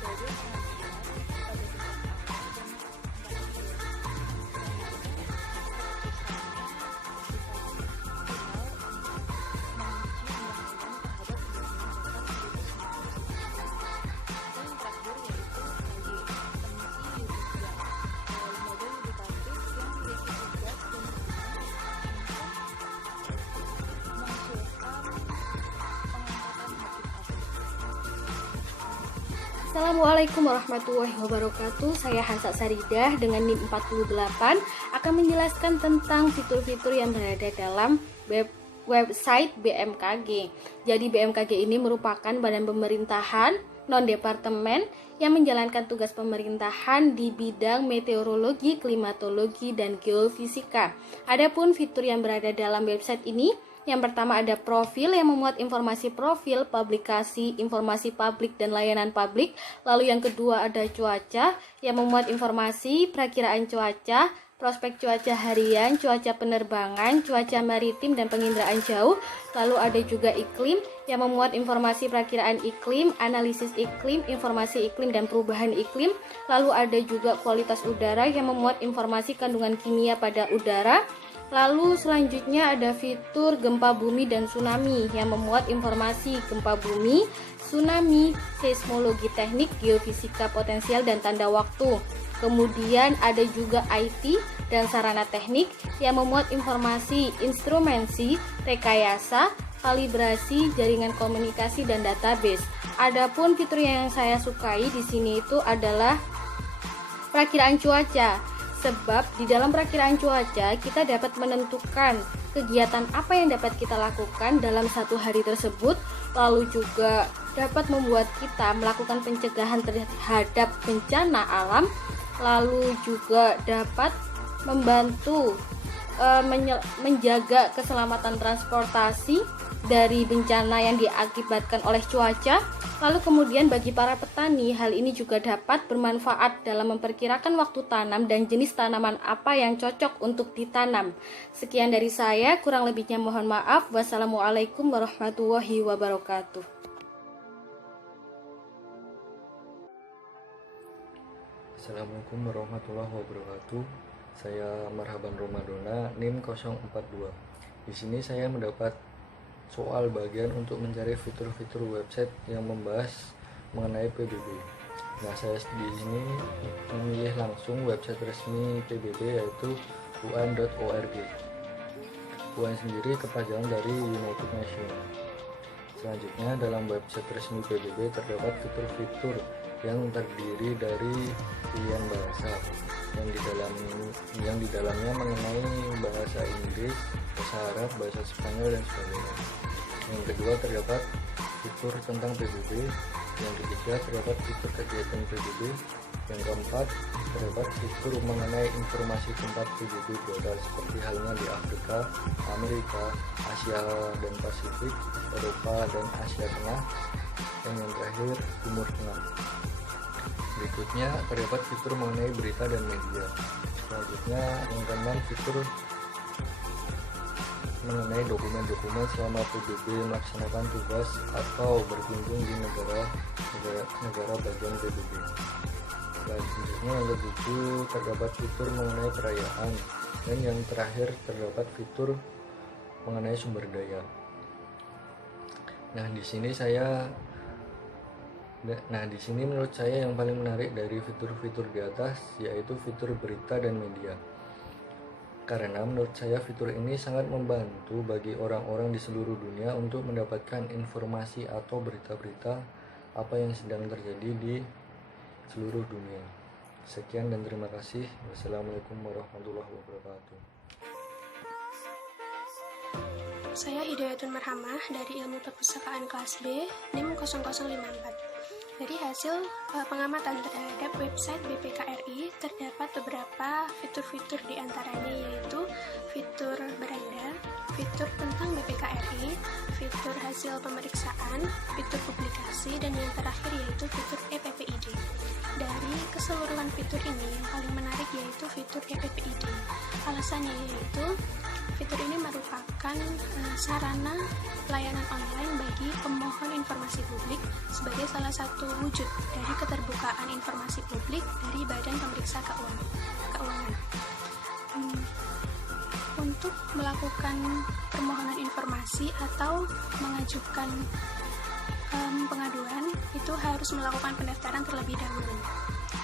Assalamualaikum warahmatullahi wabarakatuh. Saya Hansa Saridah dengan NIM 48 akan menjelaskan tentang fitur-fitur yang berada dalam website BMKG. Jadi BMKG ini merupakan badan pemerintahan non-departemen yang menjalankan tugas pemerintahan di bidang meteorologi, klimatologi, dan geofisika. Adapun fitur yang berada dalam website ini, yang pertama ada profil yang memuat informasi profil, publikasi, informasi publik, dan layanan publik. Lalu yang kedua ada cuaca yang memuat informasi perakiraan cuaca, prospek cuaca harian, cuaca penerbangan, cuaca maritim, dan penginderaan jauh. Lalu ada juga iklim yang memuat informasi perakiraan iklim, analisis iklim, informasi iklim, dan perubahan iklim. Lalu ada juga kualitas udara yang memuat informasi kandungan kimia pada udara. Lalu selanjutnya ada fitur gempa bumi dan tsunami yang memuat informasi gempa bumi, tsunami, seismologi teknik, geofisika potensial, dan tanda waktu. Kemudian ada juga IT dan sarana teknik yang memuat informasi instrumensi, rekayasa, kalibrasi, jaringan komunikasi, dan database. Adapun fitur yang saya sukai di sini itu adalah perakiraan cuaca. Sebab di dalam perakiraan cuaca kita dapat menentukan kegiatan apa yang dapat kita lakukan dalam satu hari tersebut, lalu juga dapat membuat kita melakukan pencegahan terhadap bencana alam, lalu juga dapat membantu menjaga keselamatan transportasi dari bencana yang diakibatkan oleh cuaca. Lalu kemudian bagi para petani, hal ini juga dapat bermanfaat dalam memperkirakan waktu tanam dan jenis tanaman apa yang cocok untuk ditanam. Sekian dari saya, kurang lebihnya mohon maaf. Wassalamualaikum warahmatullahi wabarakatuh. Assalamualaikum warahmatullahi wabarakatuh. Saya Marhaban Romadona, NIM 042. Di sini saya mendapat soal bagian untuk mencari fitur-fitur website yang membahas mengenai PBB. Nah, saya di sini memilih langsung website resmi PBB yaitu un.org. UN sendiri kepanjangan dari United Nations. Selanjutnya, dalam website resmi PBB terdapat fitur-fitur yang terdiri dari pilihan bahasa yang di dalamnya mengenai bahasa Inggris, bahasa Arab, bahasa Spanyol, dan sebagainya. Yang kedua, terdapat fitur tentang PBB. Yang ketiga, terdapat fitur kegiatan PBB. Yang keempat, terdapat fitur mengenai informasi tempat PBB global seperti halnya di Afrika, Amerika, Asia dan Pasifik, Eropa dan Asia Tengah, dan yang terakhir Timur Tengah. Berikutnya terdapat fitur mengenai berita dan media. Selanjutnya yang keenam, fitur mengenai dokumen-dokumen selama PBB melaksanakan tugas atau berkunjung di negara bagian PBB. Selanjutnya yang ketujuh, terdapat fitur mengenai perayaan, dan yang terakhir terdapat fitur mengenai sumber daya. Nah, di sini menurut saya yang paling menarik dari fitur-fitur di atas yaitu fitur berita dan media. Karena menurut saya fitur ini sangat membantu bagi orang-orang di seluruh dunia untuk mendapatkan informasi atau berita-berita apa yang sedang terjadi di seluruh dunia. Sekian dan terima kasih. Wassalamualaikum warahmatullahi wabarakatuh. Saya Hidayatul Marhamah dari Ilmu Perpustakaan kelas B, NIM 0054. Dari hasil pengamatan terhadap website BPKRI, terdapat beberapa fitur-fitur diantaranya yaitu fitur beranda, fitur tentang BPKRI, fitur hasil pemeriksaan, fitur publikasi, dan yang terakhir yaitu fitur EPPID. Dari keseluruhan fitur ini, yang paling menarik yaitu fitur EPPID. Alasannya yaitu fitur ini merupakan sarana layanan online bagi pemohon informasi publik sebagai salah satu wujud dari keterbukaan informasi publik dari Badan Pemeriksa Keuangan. Untuk melakukan permohonan informasi atau mengajukan pengaduan itu harus melakukan pendaftaran terlebih dahulu.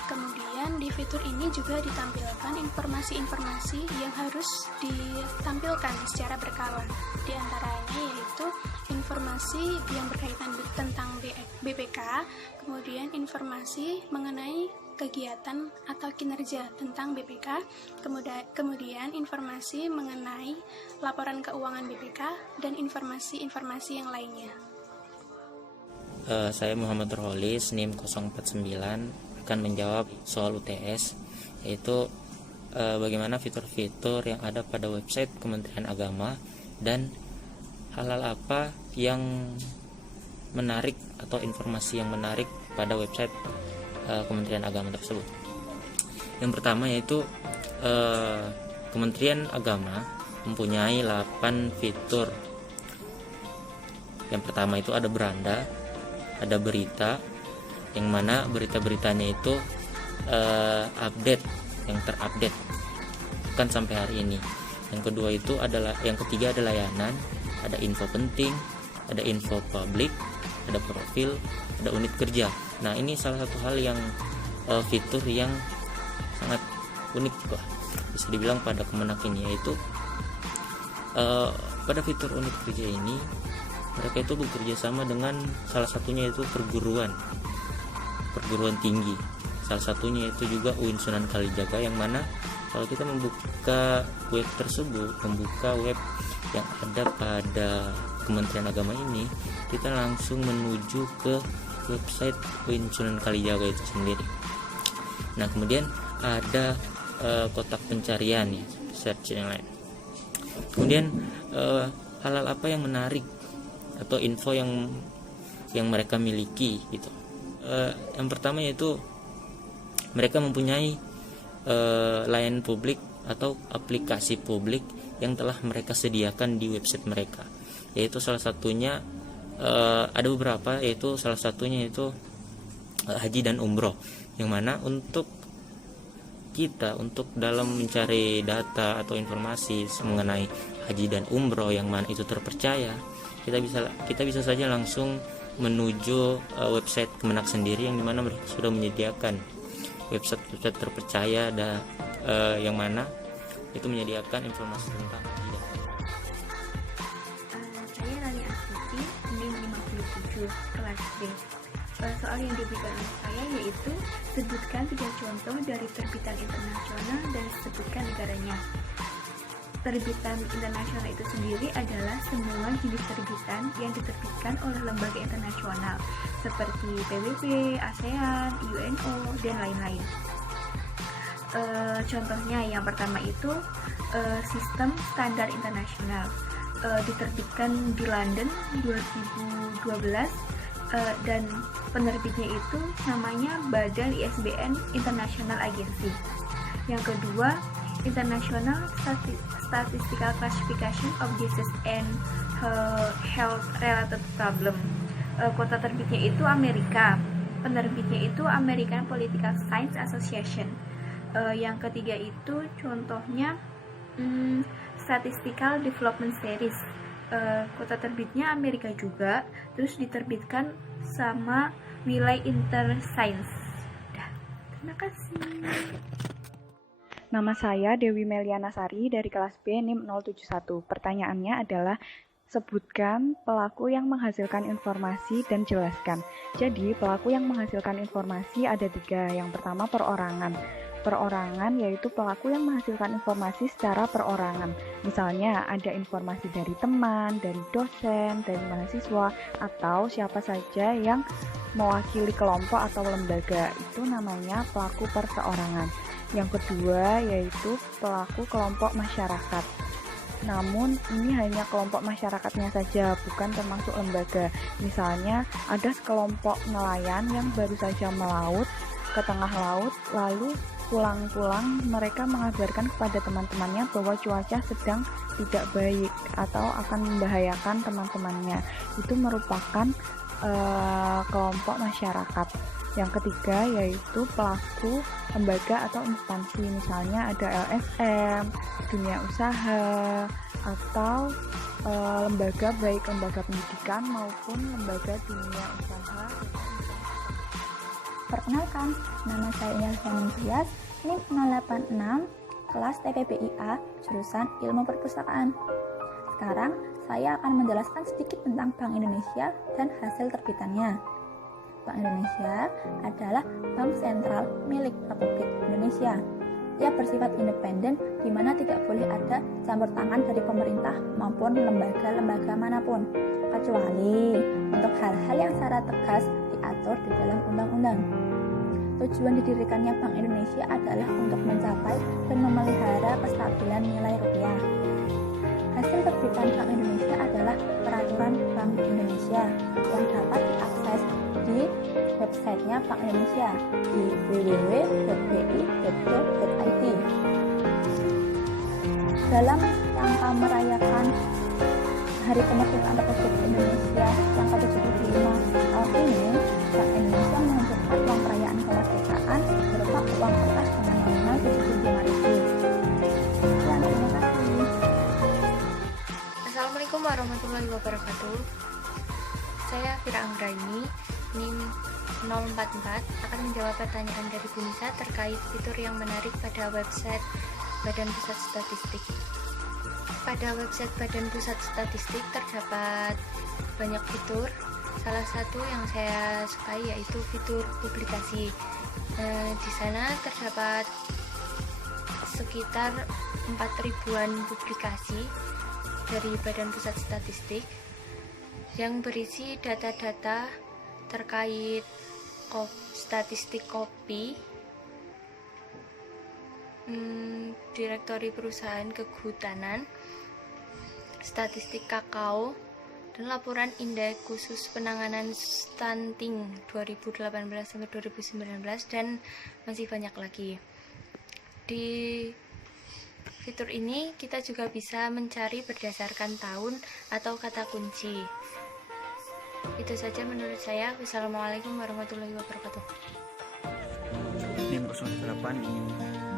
Kemudian di fitur ini juga ditampilkan informasi-informasi yang harus ditampilkan secara berkala. Di antaranya yaitu informasi yang berkaitan tentang BPK, kemudian informasi mengenai kegiatan atau kinerja tentang BPK, kemudian informasi mengenai laporan keuangan BPK, dan informasi-informasi yang lainnya. Saya Muhammad Roholis, NIM 049, akan menjawab soal UTS, yaitu bagaimana fitur-fitur yang ada pada website Kementerian Agama dan hal-hal apa yang menarik atau informasi yang menarik pada website Kementerian Agama tersebut. Yang pertama yaitu Kementerian Agama mempunyai 8 fitur. Yang pertama itu ada beranda, ada berita, yang mana berita-beritanya itu update, yang terupdate kan sampai hari ini. Yang kedua itu adalah, yang ketiga ada layanan, ada info penting, ada info publik, ada profil, ada unit kerja. Nah, ini salah satu hal yang fitur yang sangat unik lah, bisa dibilang pada Kemenak ini, yaitu pada fitur unit kerja ini mereka itu bekerja sama dengan salah satunya itu perguruan tinggi. Salah satunya itu juga UIN Sunan Kalijaga, yang mana kalau kita membuka web tersebut, membuka web yang ada pada Kementerian Agama ini, kita langsung menuju ke website UIN Sunan Kalijaga itu sendiri. Nah, kemudian ada kotak pencarian ya, search yang lain. Kemudian hal-hal apa yang menarik atau info yang mereka miliki gitu. Yang pertama yaitu mereka mempunyai layanan publik atau aplikasi publik yang telah mereka sediakan di website mereka, yaitu salah satunya ada beberapa, yaitu salah satunya itu haji dan umroh, yang mana untuk kita untuk dalam mencari data atau informasi mengenai haji dan umroh yang mana itu terpercaya, kita bisa saja langsung menuju website Kemenak sendiri, yang dimana mereka sudah menyediakan website terpercaya yang mana itu menyediakan informasi tentang haji dan umroh. kelas B. Soal yang diberikan oleh saya yaitu sebutkan 3 contoh dari terbitan internasional dan sebutkan negaranya. Terbitan internasional itu sendiri adalah semua jenis terbitan yang diterbitkan oleh lembaga internasional seperti PBB, ASEAN, UNO, dan lain-lain. Contohnya yang pertama itu Sistem Standar Internasional, diterbitkan di London 2012, dan penerbitnya itu namanya Badan ISBN International Agency. Yang kedua, International Statistical Classification of Disease and Health Related Problem. Kota terbitnya itu Amerika, penerbitnya itu American Political Science Association. Yang ketiga itu contohnya Statistical Development Series, kota terbitnya Amerika juga, terus diterbitkan sama Nilai Interscience. Terima kasih. Nama saya Dewi Meliana Sari dari kelas B NIM 071. Pertanyaannya adalah sebutkan pelaku yang menghasilkan informasi dan jelaskan. Jadi pelaku yang menghasilkan informasi ada 3. Yang pertama perorangan. Perorangan yaitu pelaku yang menghasilkan informasi secara perorangan. Misalnya ada informasi dari teman, dari dosen, dari mahasiswa, atau siapa saja yang mewakili kelompok atau lembaga. Itu namanya pelaku perseorangan. Yang kedua yaitu pelaku kelompok masyarakat. Namun ini hanya kelompok masyarakatnya saja, bukan termasuk lembaga. Misalnya ada sekelompok nelayan yang baru saja melaut ke tengah laut, lalu pulang-pulang mereka mengabarkan kepada teman-temannya bahwa cuaca sedang tidak baik atau akan membahayakan teman-temannya. Itu merupakan kelompok masyarakat. Yang ketiga yaitu pelaku lembaga atau instansi, misalnya ada LSM, dunia usaha, atau lembaga baik lembaga pendidikan maupun lembaga dunia usaha. Perkenalkan, nama saya Yelvani Dias, NIM 086, kelas TPPIA, jurusan Ilmu Perpustakaan. Sekarang, saya akan menjelaskan sedikit tentang Bank Indonesia dan hasil terbitannya. Bank Indonesia adalah bank sentral milik Republik Indonesia. Ia bersifat independen, di mana tidak boleh ada campur tangan dari pemerintah maupun lembaga-lembaga manapun, kecuali untuk hal-hal yang secara tegas diatur di dalam undang-undang. Tujuan didirikannya Bank Indonesia adalah untuk mencapai dan memelihara kestabilan nilai rupiah. Hasil terbitan Bank Indonesia adalah Peraturan Bank Indonesia yang dapat diakses di websitenya Bank Indonesia di www.bi.go.id. Dalam rangka merayakan Hari Kemerdekaan Republik Indonesia yang ke-75 tahun ini, Bank Indonesia meluncurkan uang perayaan kemerdekaan berupa uang kertas dengan nominal Rp75.000. Terima kasih. Assalamualaikum warahmatullahi wabarakatuh. Saya Fira Anggraini, NIM 044, akan menjawab pertanyaan dari Bu Nisa terkait fitur yang menarik pada website Badan Pusat Statistik. Pada website Badan Pusat Statistik terdapat banyak fitur. Salah satu yang saya sukai yaitu fitur publikasi. Di sana terdapat sekitar 4.000-an publikasi dari Badan Pusat Statistik yang berisi data-data terkait statistik kopi, direktori perusahaan kehutanan, statistik kakao, dan laporan indeks khusus penanganan stunting 2018-2019, dan masih banyak lagi. Di fitur ini kita juga bisa mencari berdasarkan tahun atau kata kunci. Itu saja menurut saya. Wassalamualaikum warahmatullahi wabarakatuh. NIM 08 ingin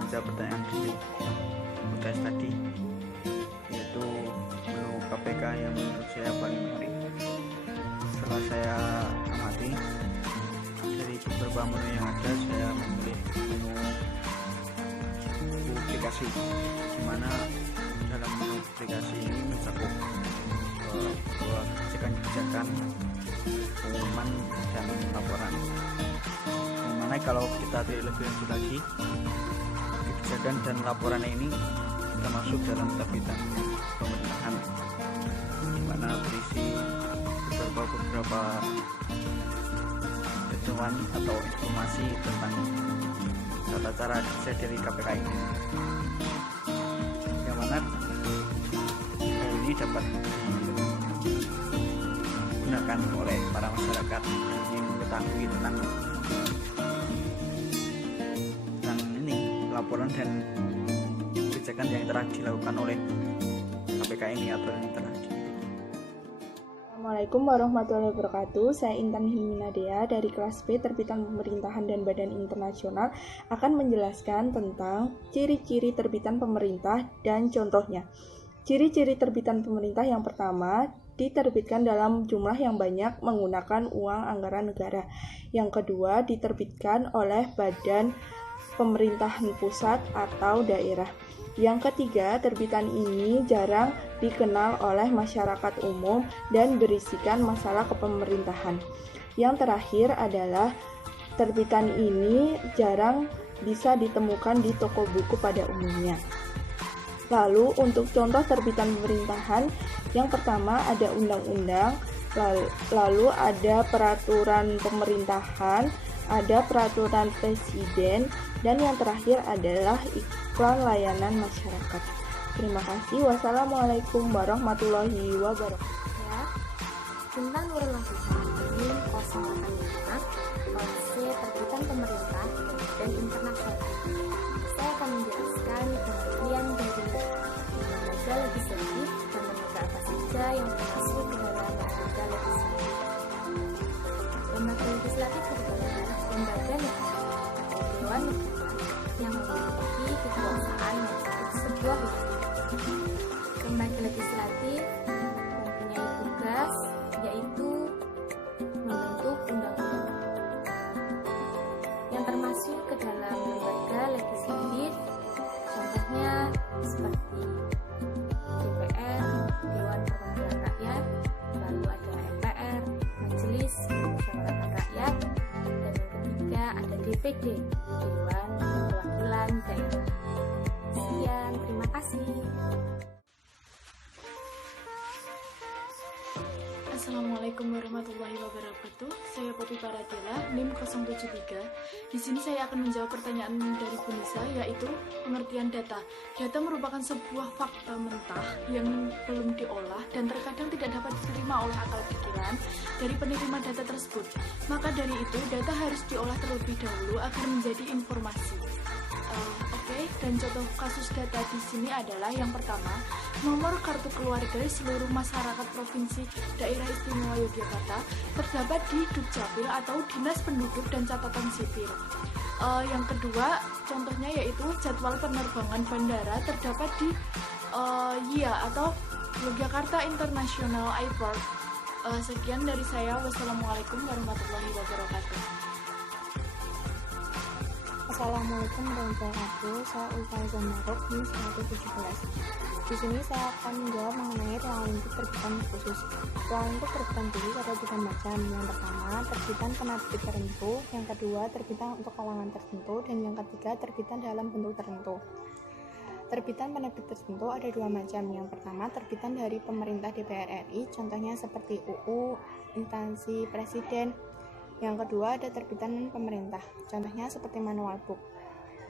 menjawab pertanyaan dari UTS tadi, yaitu menu KPK yang menurut saya paling menarik. Setelah saya amati dari beberapa menu yang ada, saya memilih menu publikasi, di mana dalam menu publikasi ini mencakup kebijakan pengumuman dan laporan. Yang mana kalau kita lihat lebih lanjut lagi, kebijakan dan laporan ini termasuk dalam terbitan pemerintahan, di mana berisi beberapa ketentuan atau informasi tentang tata cara kerja dari KPK ini, yang mana hal ini dapat digunakan oleh para masyarakat yang ingin mengetahui tentang ini laporan dan kebijakan yang telah dilakukan oleh KPK ini atau yang telah Assalamualaikum warahmatullahi wabarakatuh. Saya Intan Hilminadea dari kelas B Terbitan Pemerintahan dan Badan Internasional akan menjelaskan tentang ciri-ciri terbitan pemerintah dan contohnya. Ciri-ciri terbitan pemerintah yang pertama, diterbitkan dalam jumlah yang banyak menggunakan uang anggaran negara. Yang kedua, diterbitkan oleh badan pemerintahan pusat atau daerah. Yang ketiga, terbitan ini jarang dikenal oleh masyarakat umum dan berisikan masalah kepemerintahan. Yang terakhir adalah terbitan ini jarang bisa ditemukan di toko buku pada umumnya. Lalu untuk contoh terbitan pemerintahan, yang pertama ada undang-undang, lalu ada peraturan pemerintahan, ada peraturan presiden, dan yang terakhir adalah iklan layanan masyarakat. Terima kasih. Wassalamualaikum warahmatullahi wabarakatuh. Ya, Intan Nurul Nafisa, NIM 085, kelas C terbitan pemerintah dan internasional. Saya akan menjelaskan pengertian dari lembaga legislatif dan lembaga apa saja yang termasuk ke dalam lembaga legislatif. Lembaga legislatif adalah lembaga negara atau dewan negara yang memiliki kekuasaan mengatur sebuah hukum. Lembaga legislatif mempunyai tugas yaitu membentuk undang-undang yang termasuk ke dalam lembaga legislatif. Contohnya seperti DPR, Dewan Perwakilan Rakyat, lalu ada MPR, Majelis Permusyawaratan Rakyat, dan yang ketiga ada DPD, Dewan Perwakilan Daerah. Sekian, terima kasih. Assalamualaikum warahmatullahi wabarakatuh. Saya Poppy Paradela, NIM 073. Di sini saya akan menjawab pertanyaan dari Bu Nisa, yaitu pengertian data. Data merupakan sebuah fakta mentah yang belum diolah dan terkadang tidak dapat diterima oleh akal pikiran dari penerima data tersebut. Maka dari itu, data harus diolah terlebih dahulu agar menjadi informasi. Dan contoh kasus data di sini adalah yang pertama, nomor kartu keluarga seluruh masyarakat Provinsi Daerah Istimewa Yogyakarta terdapat di Dukcapil atau Dinas Penduduk dan Catatan Sipil. Yang kedua, contohnya yaitu jadwal penerbangan bandara terdapat di YIA atau Yogyakarta International Airport. Sekian dari saya. Wassalamualaikum warahmatullahi wabarakatuh. Assalamualaikum warahmatullahi wabarakatuh. Saya Ulfa Zamarok, NIM 117. Di sini saya akan menjawab mengenai ruang lingkup terbitan khusus. Ruang lingkup terbitan khusus ada tiga macam. Yang pertama, terbitan penerbit tertentu. Yang kedua, terbitan untuk kalangan tertentu. Dan yang ketiga, terbitan dalam bentuk tertentu. Terbitan penerbit tertentu ada dua macam. Yang pertama, terbitan dari pemerintah DPR RI, contohnya seperti UU, instansi presiden. Yang kedua, ada terbitan pemerintah, contohnya seperti manual book.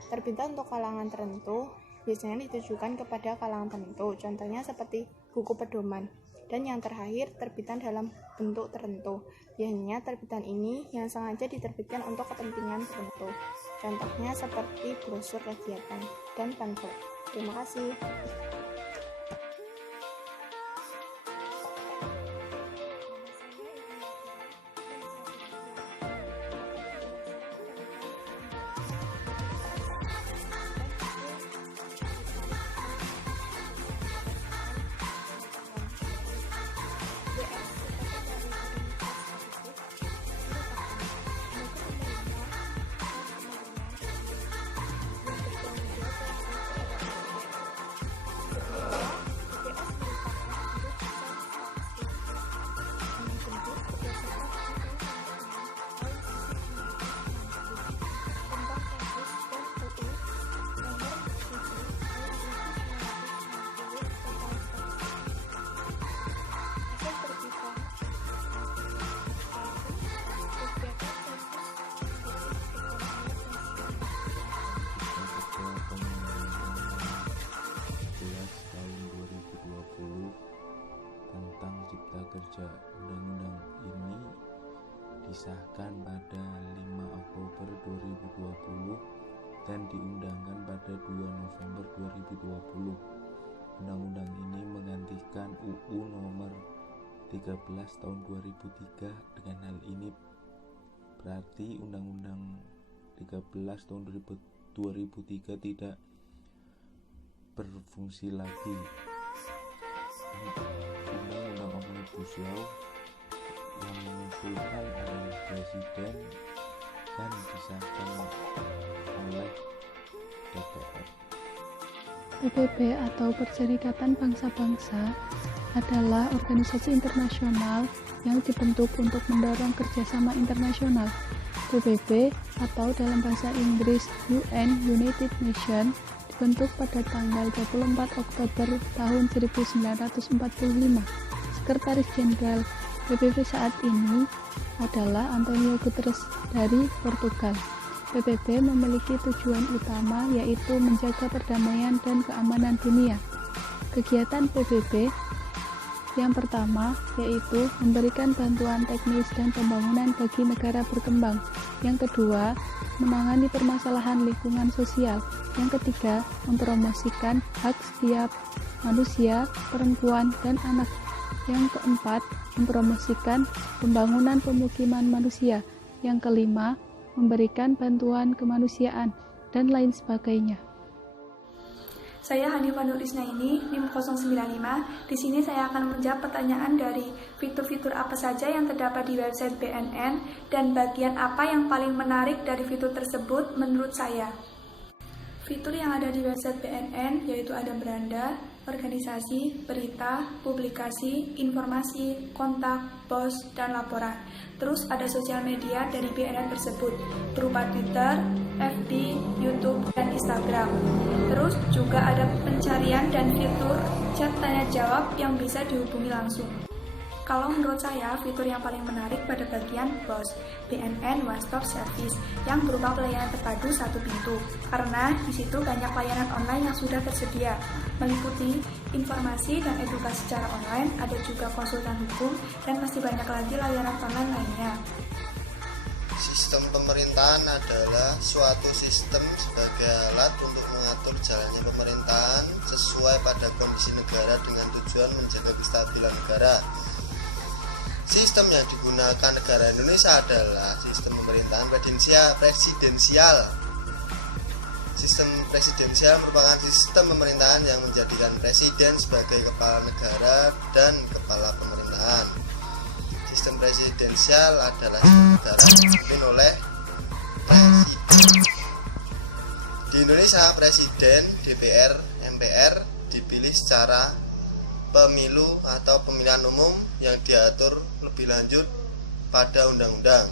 Terbitan untuk kalangan tertentu biasanya ditujukan kepada kalangan tertentu, contohnya seperti buku pedoman. Dan yang terakhir, terbitan dalam bentuk tertentu. Biasanya terbitan ini yang sengaja diterbitkan untuk kepentingan tertentu, contohnya seperti brosur kegiatan dan pamflet. Terima kasih. Indonesia. Undang-undang ini disahkan pada 5 Oktober 2020 dan diundangkan pada 2 November 2020. Undang-undang ini menggantikan UU nomor 13 tahun 2003. Dengan hal ini berarti Undang-Undang 13 tahun 2003 tidak berfungsi lagi. Undang-Undang Omnibus Law yang mengusulkan oleh Presiden dan disahkan oleh DPR. PBB atau Perserikatan Bangsa-Bangsa adalah organisasi internasional yang dibentuk untuk mendorong kerjasama internasional. PBB atau dalam bahasa Inggris UN United Nations dibentuk pada tanggal 24 Oktober tahun 1945. Sekretaris Jenderal PBB saat ini adalah Antonio Guterres dari Portugal. PBB memiliki tujuan utama yaitu menjaga perdamaian dan keamanan dunia. Kegiatan PBB yang pertama yaitu memberikan bantuan teknis dan pembangunan bagi negara berkembang. Yang kedua, menangani permasalahan lingkungan sosial. Yang ketiga, mempromosikan hak setiap manusia, perempuan, dan anak. Yang keempat, mempromosikan pembangunan pemukiman manusia. Yang kelima, memberikan bantuan kemanusiaan, dan lain sebagainya. Saya Hanifah Nur Isnaini, NIM 095. Di sini saya akan menjawab pertanyaan dari fitur-fitur apa saja yang terdapat di website BNN dan bagian apa yang paling menarik dari fitur tersebut menurut saya. Fitur yang ada di website BNN yaitu ada beranda, organisasi, berita, publikasi, informasi, kontak, pos, dan laporan. Terus ada sosial media dari BNN tersebut, berupa Twitter, FB, YouTube, dan Instagram. Terus juga ada pencarian dan fitur chat tanya jawab yang bisa dihubungi langsung. Kalau menurut saya, fitur yang paling menarik pada bagian BOS, BNN One Stop Service, yang berupa pelayanan terpadu satu pintu. Karena di situ banyak layanan online yang sudah tersedia, meliputi informasi dan edukasi secara online, ada juga konsultan hukum, dan masih banyak lagi layanan online lainnya. Sistem pemerintahan adalah suatu sistem sebagai alat untuk mengatur jalannya pemerintahan sesuai pada kondisi negara dengan tujuan menjaga kestabilan negara. Sistem yang digunakan negara Indonesia adalah sistem pemerintahan presidensial. Sistem presidensial merupakan sistem pemerintahan yang menjadikan presiden sebagai kepala negara dan kepala pemerintahan. Sistem presidensial adalah sistem negara yang dipimpin oleh presiden. Di Indonesia, presiden, DPR, MPR dipilih secara pemilu atau pemilihan umum yang diatur lebih lanjut pada undang-undang.